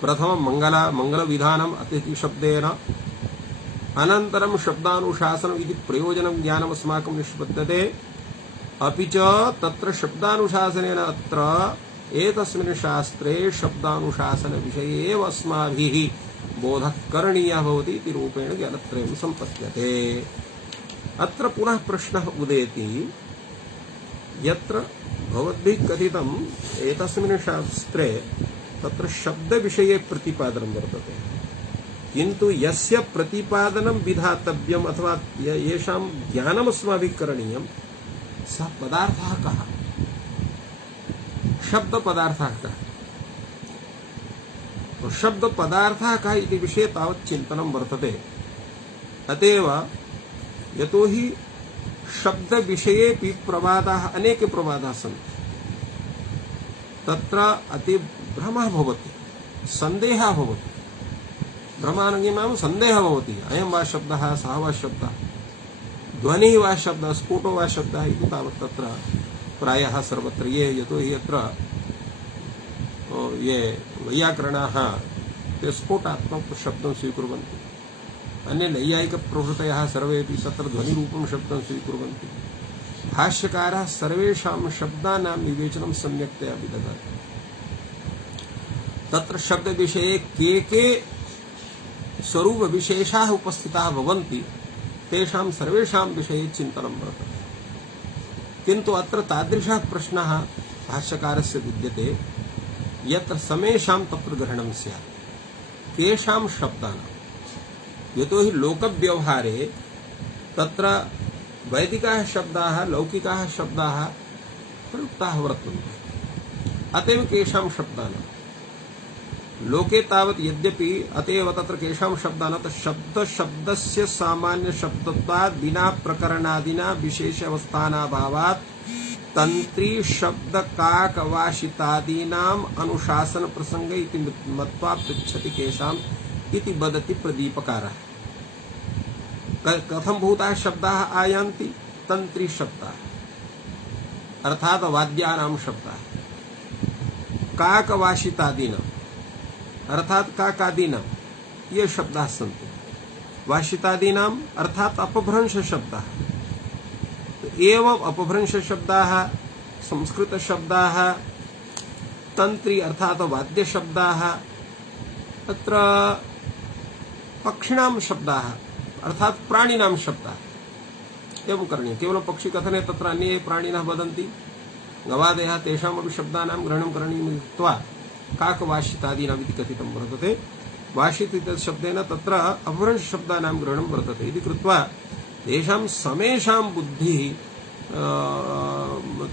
प्रथमं मंगलविधानम् अतिथिशब्देन, अनन्तरं शब्दानुशासनम् इति प्रयोजनं ज्ञानम् अस्माकं निष्पद्यते। अपि च तत्र शब्दानुशासनेन अत्र एतस्मिन् शास्त्रे शब्दानुशासन विषये एव अस्माभिः बोधः करणीयः भवति इति रूपेण ज्ञानत्रयं सम्पद्यते। अत्र पुनः प्रश्नः उदेति, यत्र भवद्भिः कथितम् एतस्मिन् शास्त्रे तत्र शब्द विषये प्रतिपादनं वर्तते। किंतु यस्य प्रतिपादनं विधातव्यम् अथवा येषां ज्ञानम् अस्माभिः करणीयं सः पदार्थः कः, शब्द पदार्थः कः। तो शब्द पदार्थः कः इति विषये तावत् चिन्तनं वर्तते। अतएव यतोहि शब्द विषयेपि प्रवादाः अनेके प्रवादाः सन्ति, तत्र अतिभ्रमः भवति, सन्देहः भवति। भ्रमानङ्गे नाम सन्देहः भवति, अयं वा शब्दः सः वा शब्दः, ध्वनिः वा शब्दः स्फोटो वा शब्दः इति तावत् तत्र प्रायः सर्वत्र ये यतोहि अत्र ये वैयाकरणाः ते स्फोटात्मक शब्दं स्वीकुर्वन्ति, अन्ये नैयायिकप्रभृतयः सर्वेपि तत्र ध्वनिरूपं शब्दं स्वीकुर्वन्ति। भाष्यकारः सर्वेषां शब्दानां विवेचनं सम्यक्तया विदधाति। तत्र शब्दविषये के स्वरूपविशेषाः उपस्थिताः भवन्ति तेषां सर्वेषां विषये चिन्तनं वर्तते। किन्तु अत्र तादृशः प्रश्नः भाष्यकारस्य विद्यते यत्र समेषां तत्र ग्रहणं स्यात्, केषां शब्दानां। यतोहि लोकव्यवहारे तत्र वैदिकाः शब्दाः लौकिकाः शब्दाः प्रयुक्ताः वर्तन्ते। अतएव केषां शब्दानां लोके तावत् यद्यपि अतएव तत्र केषां शब्दानां शब्दस्य सामान्य शब्दत्वात् विना प्रकरणादिना विशेष अवस्थानाभावात् तंत्री शब्द काक वाशितादीनाम् अनुशासन प्रसंग इति मत्वा पृच्छति केषाम् इति वदति प्रदीपकारः। कथं भूताः शब्दाः आयान्ति? तंत्री शब्दाः अर्थात वाद्यानां शब्दाः, काकवाशितादीनाम् अर्थात काकादीनां ये शब्दाः सन्ति, वाशितादीनाम् अर्थात अपभ्रंश शब्दाः। एवं अपभ्रंश शब्दाः संस्कृत शब्दाः, तंत्री अर्थात वाद्य शब्दाः, तत्र पक्षिणां शब्दाः अर्थात प्राणिनां शब्दाः। एवं करणीयं। केवलं पक्षिकथने तत्र अन्ये प्राणिनः वदन्ति, गवादयः तेषामपि शब्दानां ग्रहणं करणीयम् इत्युक्त्वा काकवाशितादीनाम् इति कथितं वर्तते। वाशित इति शब्देन तत्र अपभ्रंश शब्दानां ग्रहणं वर्तते इति कृत्वा तेषां समेषां बुद्धिः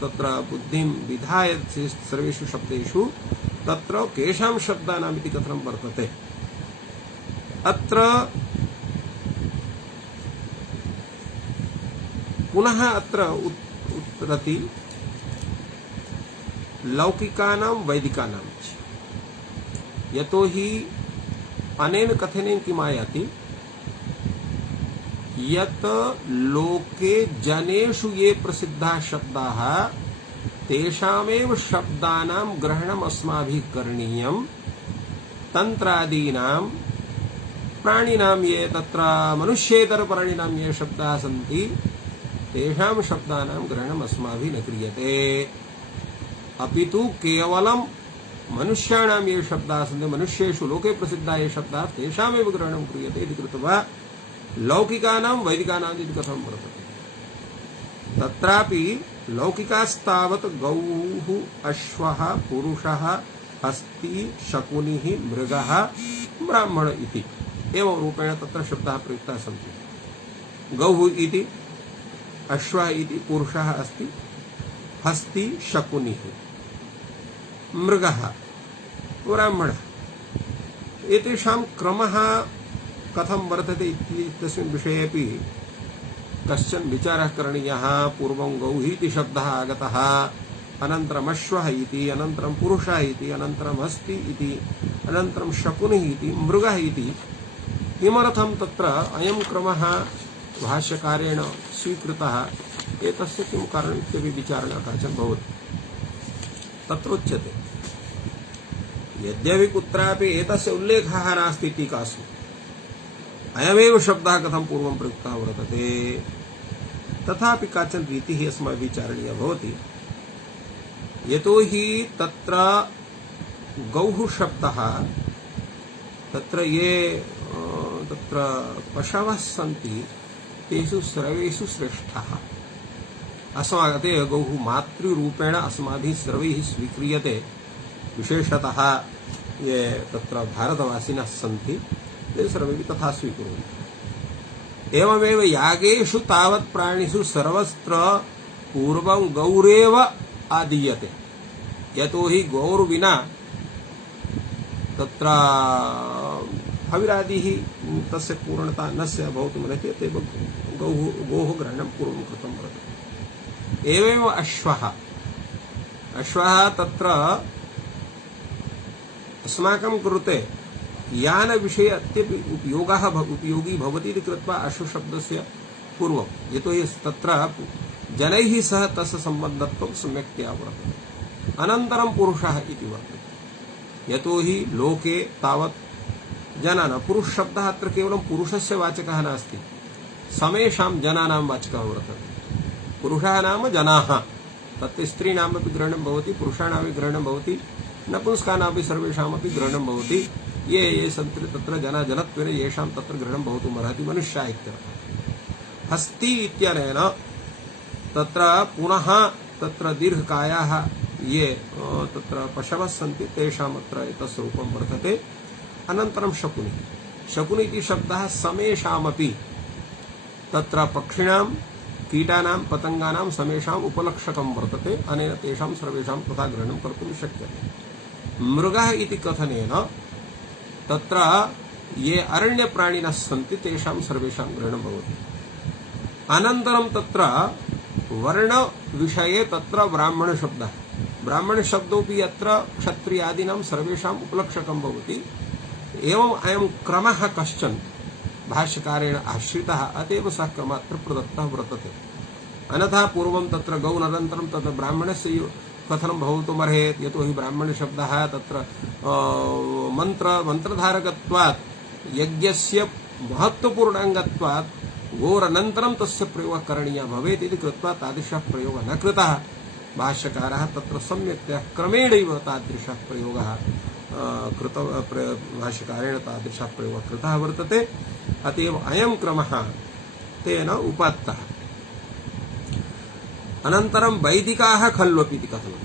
तत्र बुद्धिं विधाय सर्वेषु शब्देषु तत्र केषां शब्दानाम् इति कथनं वर्तते। अत्र पुनः अत्र उत्तरति लौकिकानां वैदिकानां च। यतोहि अनेन कथनेन किम् आयाति यत् लोके जनेषु ये प्रसिद्धाः शब्दाः तेषामेव शब्दानां ग्रहणम् अस्माभिः करणीयम्। तन्त्रादीनां प्राणिनां ये तत्र मनुष्येतर प्राणिनां ये शब्दाः सन्ति तेषां शब्दानां ग्रहणम् अस्माभिः न क्रियते, अपितु केवलं मनुष्याणां ये शब्दाः सन्ति मनुष्येषु लोके प्रसिद्धाः ये शब्दाः तेषामेव ग्रहणं क्रियते इति कृत्वा लौकिकानां वैदिकानां इति कथं वर्तते। तत्रापि लौकिकास्तावत् गौः अश्वः पुरुषः हस्ती शकुनिः मृगः ब्राह्मण इति एवं रूपेण तत्र शब्दाः प्रयुक्ताः सन्ति। गौः इति अश्वः इति पुरुषः अस्ति, हस्ती शकुनिः, मृगः ब्राह्मणः। एतेषां क्रमः कथं वर्तते इत्यस्मिन् विषयेपि कश्चन विचारः करणीयः। पूर्वं गौः इति शब्दः आगतः, अनन्तरम् अश्वः इति, अनन्तरं पुरुषः इति, अनन्तरं हस्ती इति, अनन्तरं शकुनिः इति, मृगः इति। किमर्थं तत्र अयं क्रमः भाष्यकारेण स्वीकृतः, एतस्य किं कारणम् इत्यपि विचारणा काचन भवति। तत्र उच्यते यद्यपि कुत्रापि एतस्य उल्लेखः नास्ति टीकासु, अयमेव शब्दः कथं पूर्वं प्रयुक्तः वर्तते, तथापि काचन रीतिः अस्माभिः विचारणीया भवति। यतोहि तत्र गौः शब्दः तत्र ये तत्र पशवः सन्ति तेषु सर्वेषु श्रेष्ठः। अस्माकं गौः मातृरूपेण अस्माभिः सर्वैः स्वीक्रियते। विशेषतः ये तत्र भारतवासिनः सन्ति ते सर्वेपि तथा स्वीकुर्वन्ति। एवमेव यागेषु तावत् प्राणिषु सर्वत्र पूर्वं गौरेव आदीयते, यतो हि गौर्विना तत्र हविरादिः तस्य पूर्णता न भवितुमर्हति, अतएव गोः ग्रहणं पूर्वं कृतं वर्तते। एवमेव अश्वः तत्र अस्माकं कृते यान विषये अत्यपि उपयोगी भवति इति कृत्वा अश्वशब्दस्य पूर्वं, यतो हि तत्र जनैः सह तस्य सम्बन्धत्वं सम्यक्तया वर्तते। अनन्तरं पुरुषः इति वर्तते, यतो हि लोके तावत् जनानां पुरुष शब्दः अत्र केवलं पुरुषस्य वाचकः नास्ति, समेषां जनानां वाचकः वर्तते। पुरुषः नाम जनाः, तत् स्त्रीणामपि ग्रहणं भवति, पुरुषाणामपि ग्रहणं भवति, नपुंसकानामपि सर्वेषामपि ग्रहणं भवति। ये सन्ति तत्र जनत्वेन येषां तत्र ग्रहणं भवितुमर्हति मनुष्याः इत्यर्थः। हस्ती इत्यनेन तत्र पुनः तत्र दीर्घकायाः ये तत्र पशवः सन्ति तेषाम् अत्र एतस्य रूपं वर्तते। अनन्तरं शकुनि इति शब्दः समेषामपि तत्र पक्षिणां कीटानां पतङ्गानां समेषाम् उपलक्षकं वर्तते। अनेन तेषां सर्वेषां तथा ग्रहणं कर्तुं शक्यते। मृगः इति कथनेन तत्र ये अरण्यप्राणिनः सन्ति तेषां सर्वेषां ग्रहणं भवति। अनन्तरं तत्र वर्णविषये तत्र ब्राह्मणशब्दः, ब्राह्मणशब्दोऽपि अत्र क्षत्रियादीनां सर्वेषाम् उपलक्षकं भवति। एवम् अयं क्रमः कश्चन भाष्यकारेण आश्रितः, अतएव सः क्रमः अत्र प्रदत्तः वर्तते। अन्यथा पूर्वं तत्र गौननन्तरं तत्र ब्राह्मणस्य कथनं भवितुमर्हेत्, यतो हि ब्राह्मणशब्दः तत्र मन्त्रधारकत्वात् यज्ञस्य महत्त्वपूर्णाङ्गत्वात् गौरनन्तरं तस्य प्रयोगः करणीयः भवेत् इति कृत्वा तादृशः प्रयोगः न कृतः। भाष्यकारः तत्र सम्यक्तया क्रमेणैव तादृशः प्रयोगः भाष्यकारेण तादृशः प्रयोगः कृतः वर्तते। अतएव अयं क्रमः तेन उपात्तः। अनन्तरं वैदिकाः खल्वपि इति कथनं,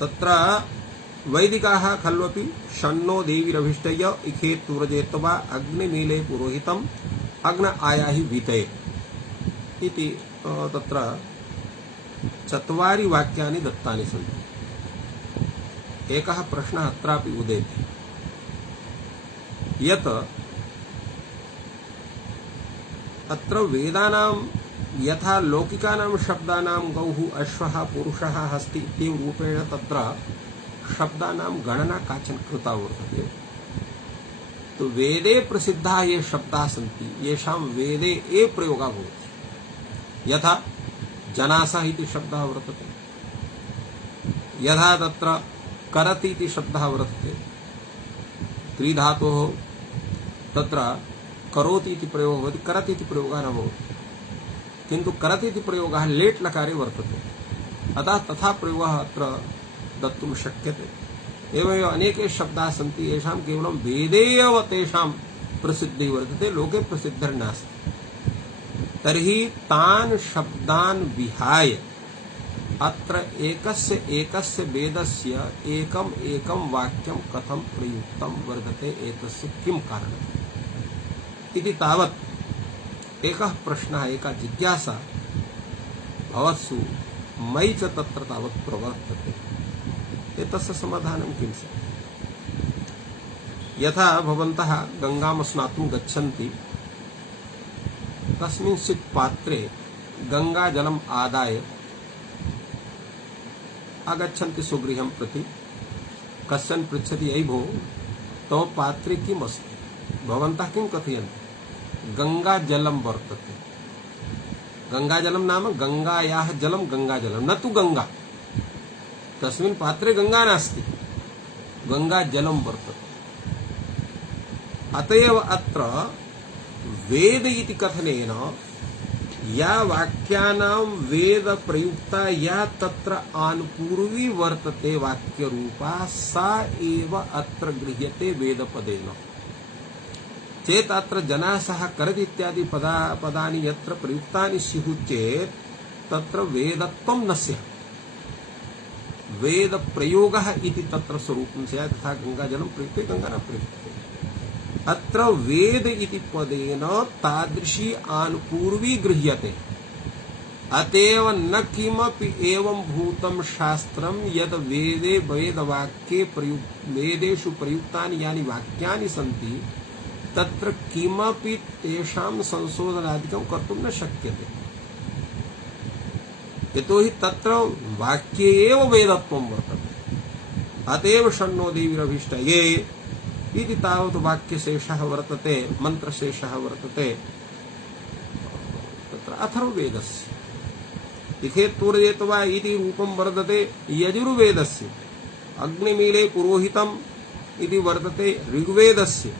तत्र वैदिकाः खल्वपि शन्नो देवीरभिष्टय इखेत्तुरजेत्वा अग्निमीले पुरोहितम् अग्न आयाहि वीतये इति तत्र चत्वारि वाक्यानि दत्तानि सन्ति। एकः प्रश्नः अत्रापि उदेति यत् अत्र वेदानां यथा लौकिकानां शब्दानां गौः अश्वः पुरुषः हस्ति इत्येव रूपेण तत्र शब्दानां गणना काचन कृता वर्तते। तो वेदे प्रसिद्धाः ये शब्दाः सन्ति येषां वेदे ए प्रयोगः भवति। यथा जनासः इति शब्दः वर्तते, यथा तत्र करति इति शब्दः वर्तते, त्रिधातोः तत्र करोति इति प्रयोगः भवति, करति इति प्रयोगः न भवति, किन्तु करति इति प्रयोगः लेट् लकारे वर्तते, अतः तथा प्रयोगः अत्र दत्तुं शक्यते। एवमेव अनेके शब्दाः सन्ति येषां केवलं वेदे एव तेषां प्रसिद्धिः वर्तते, लोके प्रसिद्धिर्नास्ति। तर्हि तान् शब्दान् विहाय अत्र एकस्य वेदस्य एकम् एकं वाक्यं कथं प्रयुक्तं वर्तते, एतस्य किं कारणम् इति तावत् एकः प्रश्नः, एका जिज्ञासा भवत्सु मयि च तत्र तावत् प्रवर्तते। एतस्य समाधानं किं स्यात्? यथा भवन्तः गङ्गां स्नातुं गच्छन्ति, कस्मिंश्चित् पात्रे गङ्गाजलम् आदाय आगच्छन्ति स्वगृहं प्रति, कश्चन पृच्छति अयि भो तव पात्रे किम् अस्ति? भवन्तः किं कथयन्ति? गङ्गाजलं वर्तते। गङ्गाजलं नाम गङ्गायाः जलं गङ्गाजलं, न तु गङ्गा। तस्मिन् पात्रे गङ्गा नास्ति, गङ्गाजलं वर्तते। अतएव अत्र वेद इति कथनेन या वाक्यानां वेद प्रयुक्ता या तत्र आनुपूर्वी वर्तते वाक्यरूपा सा एव अत्र गृह्यते वेदपदेन। चेत् अत्र जनाः सह करति इत्यादि पदानि यत्र प्रयुक्तानि स्युः चेत् तत्र वेदत्वं न स्यात्। वेद प्रयोगः इति तत्र स्वरूपं स्यात् तथा गंगाजलं प्रयुक्ते गंगा न प्रयुक्ते अत्र वेद इति पदेन तादृशी आनुपूर्वी गृह्यते अतएव न किमपि एवं भूतं शास्त्रं यद वेदे वेदवाक्ये वेदेषु प्रयुक्तानि यानि वाक्यानि सन्ति तत्र किमपि तेषां संशोधनादिकं कर्तुं न शक्यते यतोहि तत्र वाक्ये एव वेदत्वं वर्तते अतएव शन्नो देवीरभीष्टये इति तावत् वाक्यशेषः वर्तते मन्त्रशेषः वर्तते तत्र अथर्ववेदस्य लिखेत्तूर्येत्वा इति रूपं वर्तते यजुर्वेदस्य अग्निमीले पुरोहितम् इति वर्तते ऋग्वेदस्य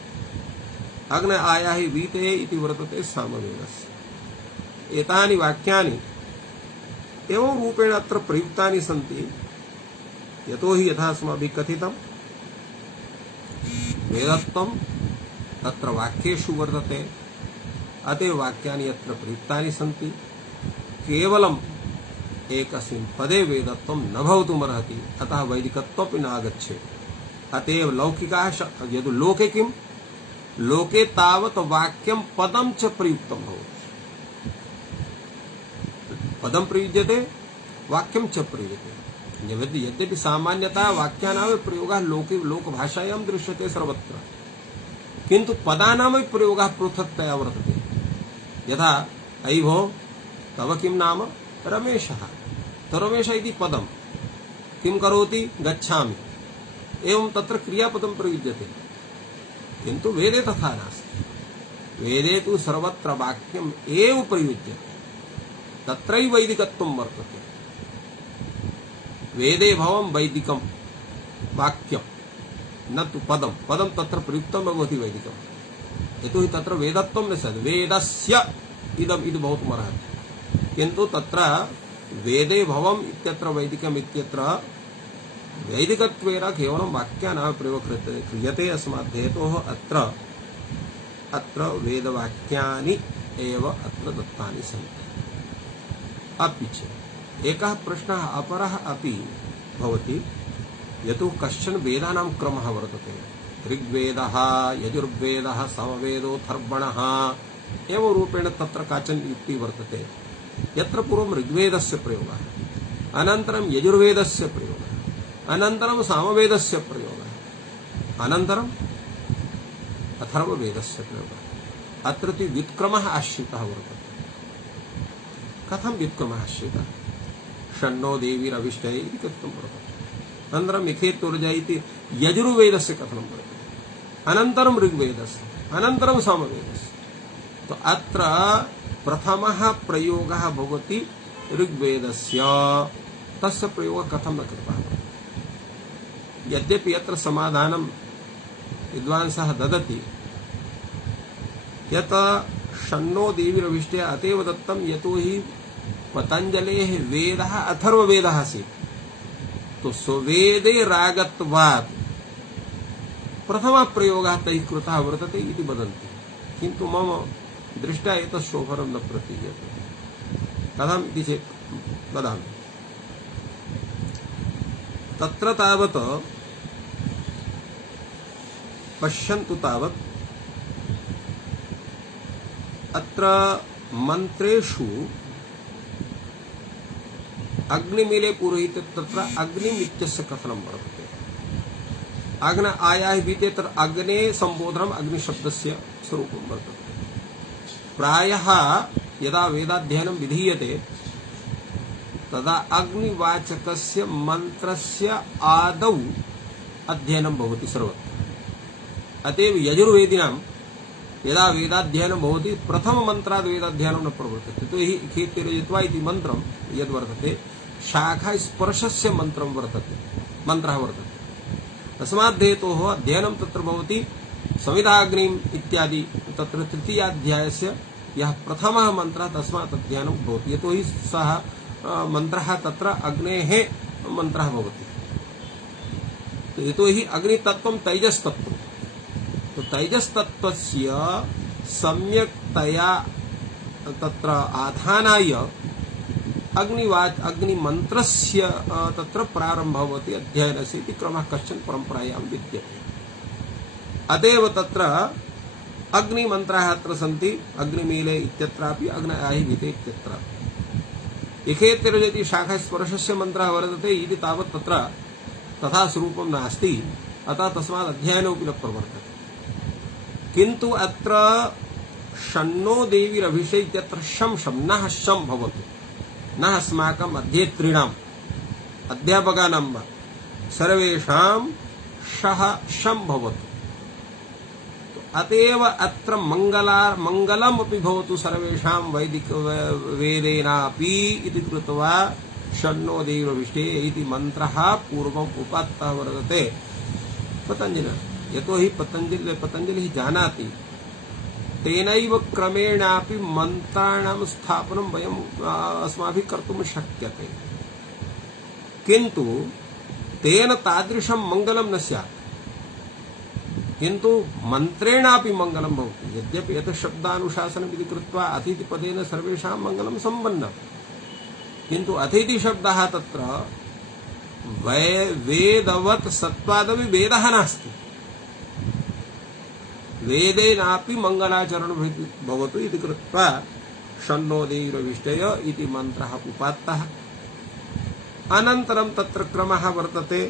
अग्ने आयाहि वीते इति वर्तते सामवेदस्य एतानि वाक्यानि एवं रूपेण अत्र प्रयुक्तानि सन्ति यतोहि यथा अस्माभिः कथितं वेदत्वं तत्र वाक्येषु वर्तते अतः वाक्यानि अत्र प्रयुक्तानि सन्ति केवलम् एकस्मिन् पदे वेदत्वं न भवितुमर्हति अतः वैदिकत्वमपि नागच्छेत् अतएव लौकिकाः यदि लोके किं लोके तावत् वाक्यं पदं च प्रयुक्तं भवति पदं प्रयुज्यते वाक्यं च प्रयुज्यते यद्यपि सामान्यतः वाक्यानां प्रयोगः लोकभाषायां दृश्यते सर्वत्र किन्तु पदानामपि प्रयोगः पृथक्तया वर्तते यथा अयि भो तव किं नाम रमेशः तो रमेश इति पदं किं करोति गच्छामि एवं तत्र क्रियापदं प्रयुज्यते किन्तु वेदे तथा नास्ति वेदे तु सर्वत्र वाक्यम् एव प्रयुज्यते तत्रैव वैदिकत्वं वर्तते वेदे भवं वैदिकं वाक्यं न तु पदं तत्र प्रयुक्तं भवति वैदिकं यतोहि तत्र वेदत्वं न स्यात् वेदस्य इदम् इति भवितुमर्हति किन्तु तत्र वेदे भवम् इत्यत्र वैदिकम् इत्यत्र वैदिकत्वेन केवलं वाक्यानां प्रयोगः क्रियते अस्मात् हेतोः अत्र वेदवाक्यानि एव अत्र दत्तानि सन्ति अपि च एकः प्रश्नः अपरः अपि भवति यतो कश्चन वेदानां क्रमः वर्तते ऋग्वेदः यजुर्वेदः सामवेदोऽथर्वणः एवं रूपेण तत्र काचन युक्तिः वर्तते यत्र पूर्वं ऋग्वेदस्य प्रयोगः अनन्तरं यजुर्वेदस्य प्रयोगः अनन्तरं सामवेदस्य प्रयोगः अनन्तरम् अथर्ववेदस्य प्रयोगः अत्र तु व्युत्क्रमः आश्रितः वर्तते कथं व्युत्क्रमः आश्रितः शन्नो देवीरभिष्टये इति कथितं वर्तते अनन्तरं लिखेत्तुर्जा इति यजुर्वेदस्य कथनं वर्तते अनन्तरं ऋग्वेदस्य अनन्तरं सामवेदस्य तो अत्र प्रथमः प्रयोगः भवति ऋग्वेदस्य तस्य प्रयोगः कथं न कृतः यद्यपि अत्र समाधानं विद्वांसः ददति यत् शन्नो देवीरभिष्टये अतएव दत्तं यतोहि पतञ्जलेः वेदः अथर्ववेदः आसीत् तो स्ववेदे रागत्वात् प्रथमः प्रयोगः तैः कृतः वर्तते इति वदन्ति किन्तु मम दृष्ट्या एतत् शोभनं न प्रतीयते कथम् इति चेत् वदामि तत्र तावत् पश्यन्तु तावत् अत्र मन्त्रेषु अग्निमीले पुरोहिते तत्र अग्निम् इत्यस्य कथनं वर्तते अग्न आयाहि बीते तत्र अग्ने सम्बोधनम् अग्निशब्दस्य स्वरूपं वर्तते प्रायः यदा वेदाध्ययनं विधीयते तदा अग्निवाचकस्य मन्त्रस्य आदौ अध्ययनं भवति सर्वत्र अतएव यजुर्वेदिनां यदा वेदाध्ययनं भवति प्रथममन्त्राद् वेदाध्ययनं न प्रवर्तते तो हि खेतिरजित्वा इति मन्त्रं यद्वर्तते शाखास्पर्शस्य मन्त्रः वर्तते तस्मात् हेतोः अध्ययनं तत्र भवति संविदाग्निम् इत्यादि तत्र तृतीयाध्यायस्य यः प्रथमः मन्त्रः तस्मात् अध्ययनं भवति यतोहि सः मन्त्रः तत्र अग्नेः मन्त्रः भवति यतोहि अग्नितत्त्वं तैजस्तत्त्वं तो तैजस्तत्त्वस्य सम्यक्तया तत्र आधानाय अग्निमन्त्रस्य तत्र प्रारम्भः भवति अध्ययनस्य इति क्रमः कश्चन परम्परायां विद्यते। अतएव तत्र अग्निमन्त्राः अत्र सन्ति, अग्निमीले इत्यत्रापि अग्नयाहिभीते इत्यत्र। इखेतिरजति शाखास्पर्शस्य मन्त्रः वर्तते इति तावत् तत्र तथा स्वरूपं नास्ति, अतः तस्मात् अध्ययनोऽपि न प्रवर्तते। किन्तु अत्र शन्नो देवीरभिषे इत्यत्र शं नः शं भवतु, न अस्माकम् अध्येतॄणाम् अध्यापकानां वा सर्वेषां शः शं भवतु। अतएव अत्र मङ्गलमपि भवतु सर्वेषां वैदिक वेदेनापि इति कृत्वा शन्नो देवीरभिषे इति मन्त्रः पूर्वम् उपात्तः वर्तते पतञ्जलिना। यतोहि पतञ्जलिः जानाति तेनैव क्रमेणापि मन्त्राणां स्थापनं वयम् अस्माभिः कर्तुं शक्यते, किन्तु तेन तादृशं मङ्गलं न स्यात्। किन्तु मन्त्रेणापि मङ्गलं भवति। यद्यपि यत् शब्दानुशासनमिति कृत्वा अतिथिपदेन सर्वेषां मङ्गलं सम्पन्नम्, किन्तु अतिथिशब्दः तत्र वेदवत् सत्त्वादपि वेदः नास्ति। वेदेनापि मङ्गलाचरणं भवतु इति कृत्वा शन्नो देवीरभिष्टय इति मन्त्रः उपात्तः। अनन्तरं तत्र क्रमः वर्तते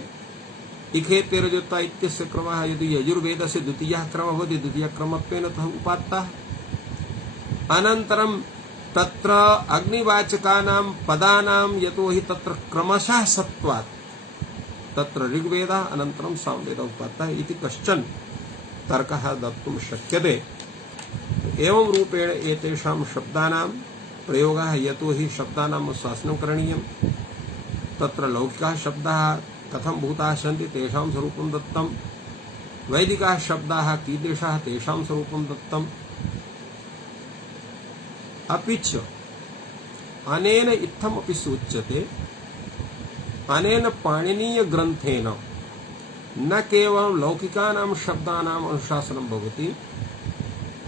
इखेतेरजुत्वा इत्यस्य क्रमः यदि यजुर्वेदस्य द्वितीयः क्रमः भवति द्वितीयक्रमत्वेन तः उपात्तः। अनन्तरं तत्र अग्निवाचकानां पदानां यतोहि तत्र क्रमशः सत्त्वात् तत्र ऋग्वेदः अनन्तरं सामवेदः उपात्तः इति कश्चन तर्कः दातुं शक्यते। एवं रूपेण एतेषां शब्दानां प्रयोगः, यतोहि शब्दानां शासनं करणीयं, तत्र लौकिकाः शब्दाः कथं भूताः सन्ति तेषां स्वरूपं दत्तं, वैदिकाः शब्दाः कीदृशाः तेषां स्वरूपं दत्तम्। अपि च अनेन इत्थमपि सूच्यते, अनेन पाणिनीयग्रन्थेन न केवलं लौकिकानां शब्दानाम् अनुशासनं भवति,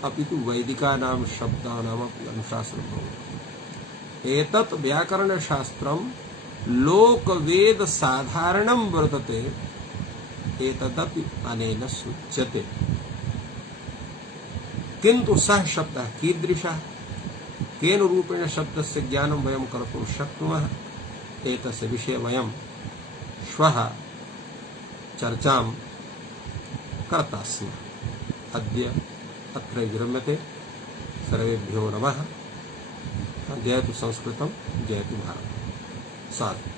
अपि तु वैदिकानां शब्दानामपि अनुशासनं भवति। एतत् व्याकरणशास्त्रं लोकवेद साधारणं वर्तते, एतदपि अनेन सूच्यते। किन्तु सः शब्दः कीदृशः, केन रूपेण शब्दस्य ज्ञानं वयं कर्तुं शक्नुमः, एतस्य विषये वयं श्वः चर्चां कर्ता स्मः। अद्य अत्र विरम्यते। सर्वेभ्यो नमः। जयतु संस्कृतं, जयतु भारतम्। साधु।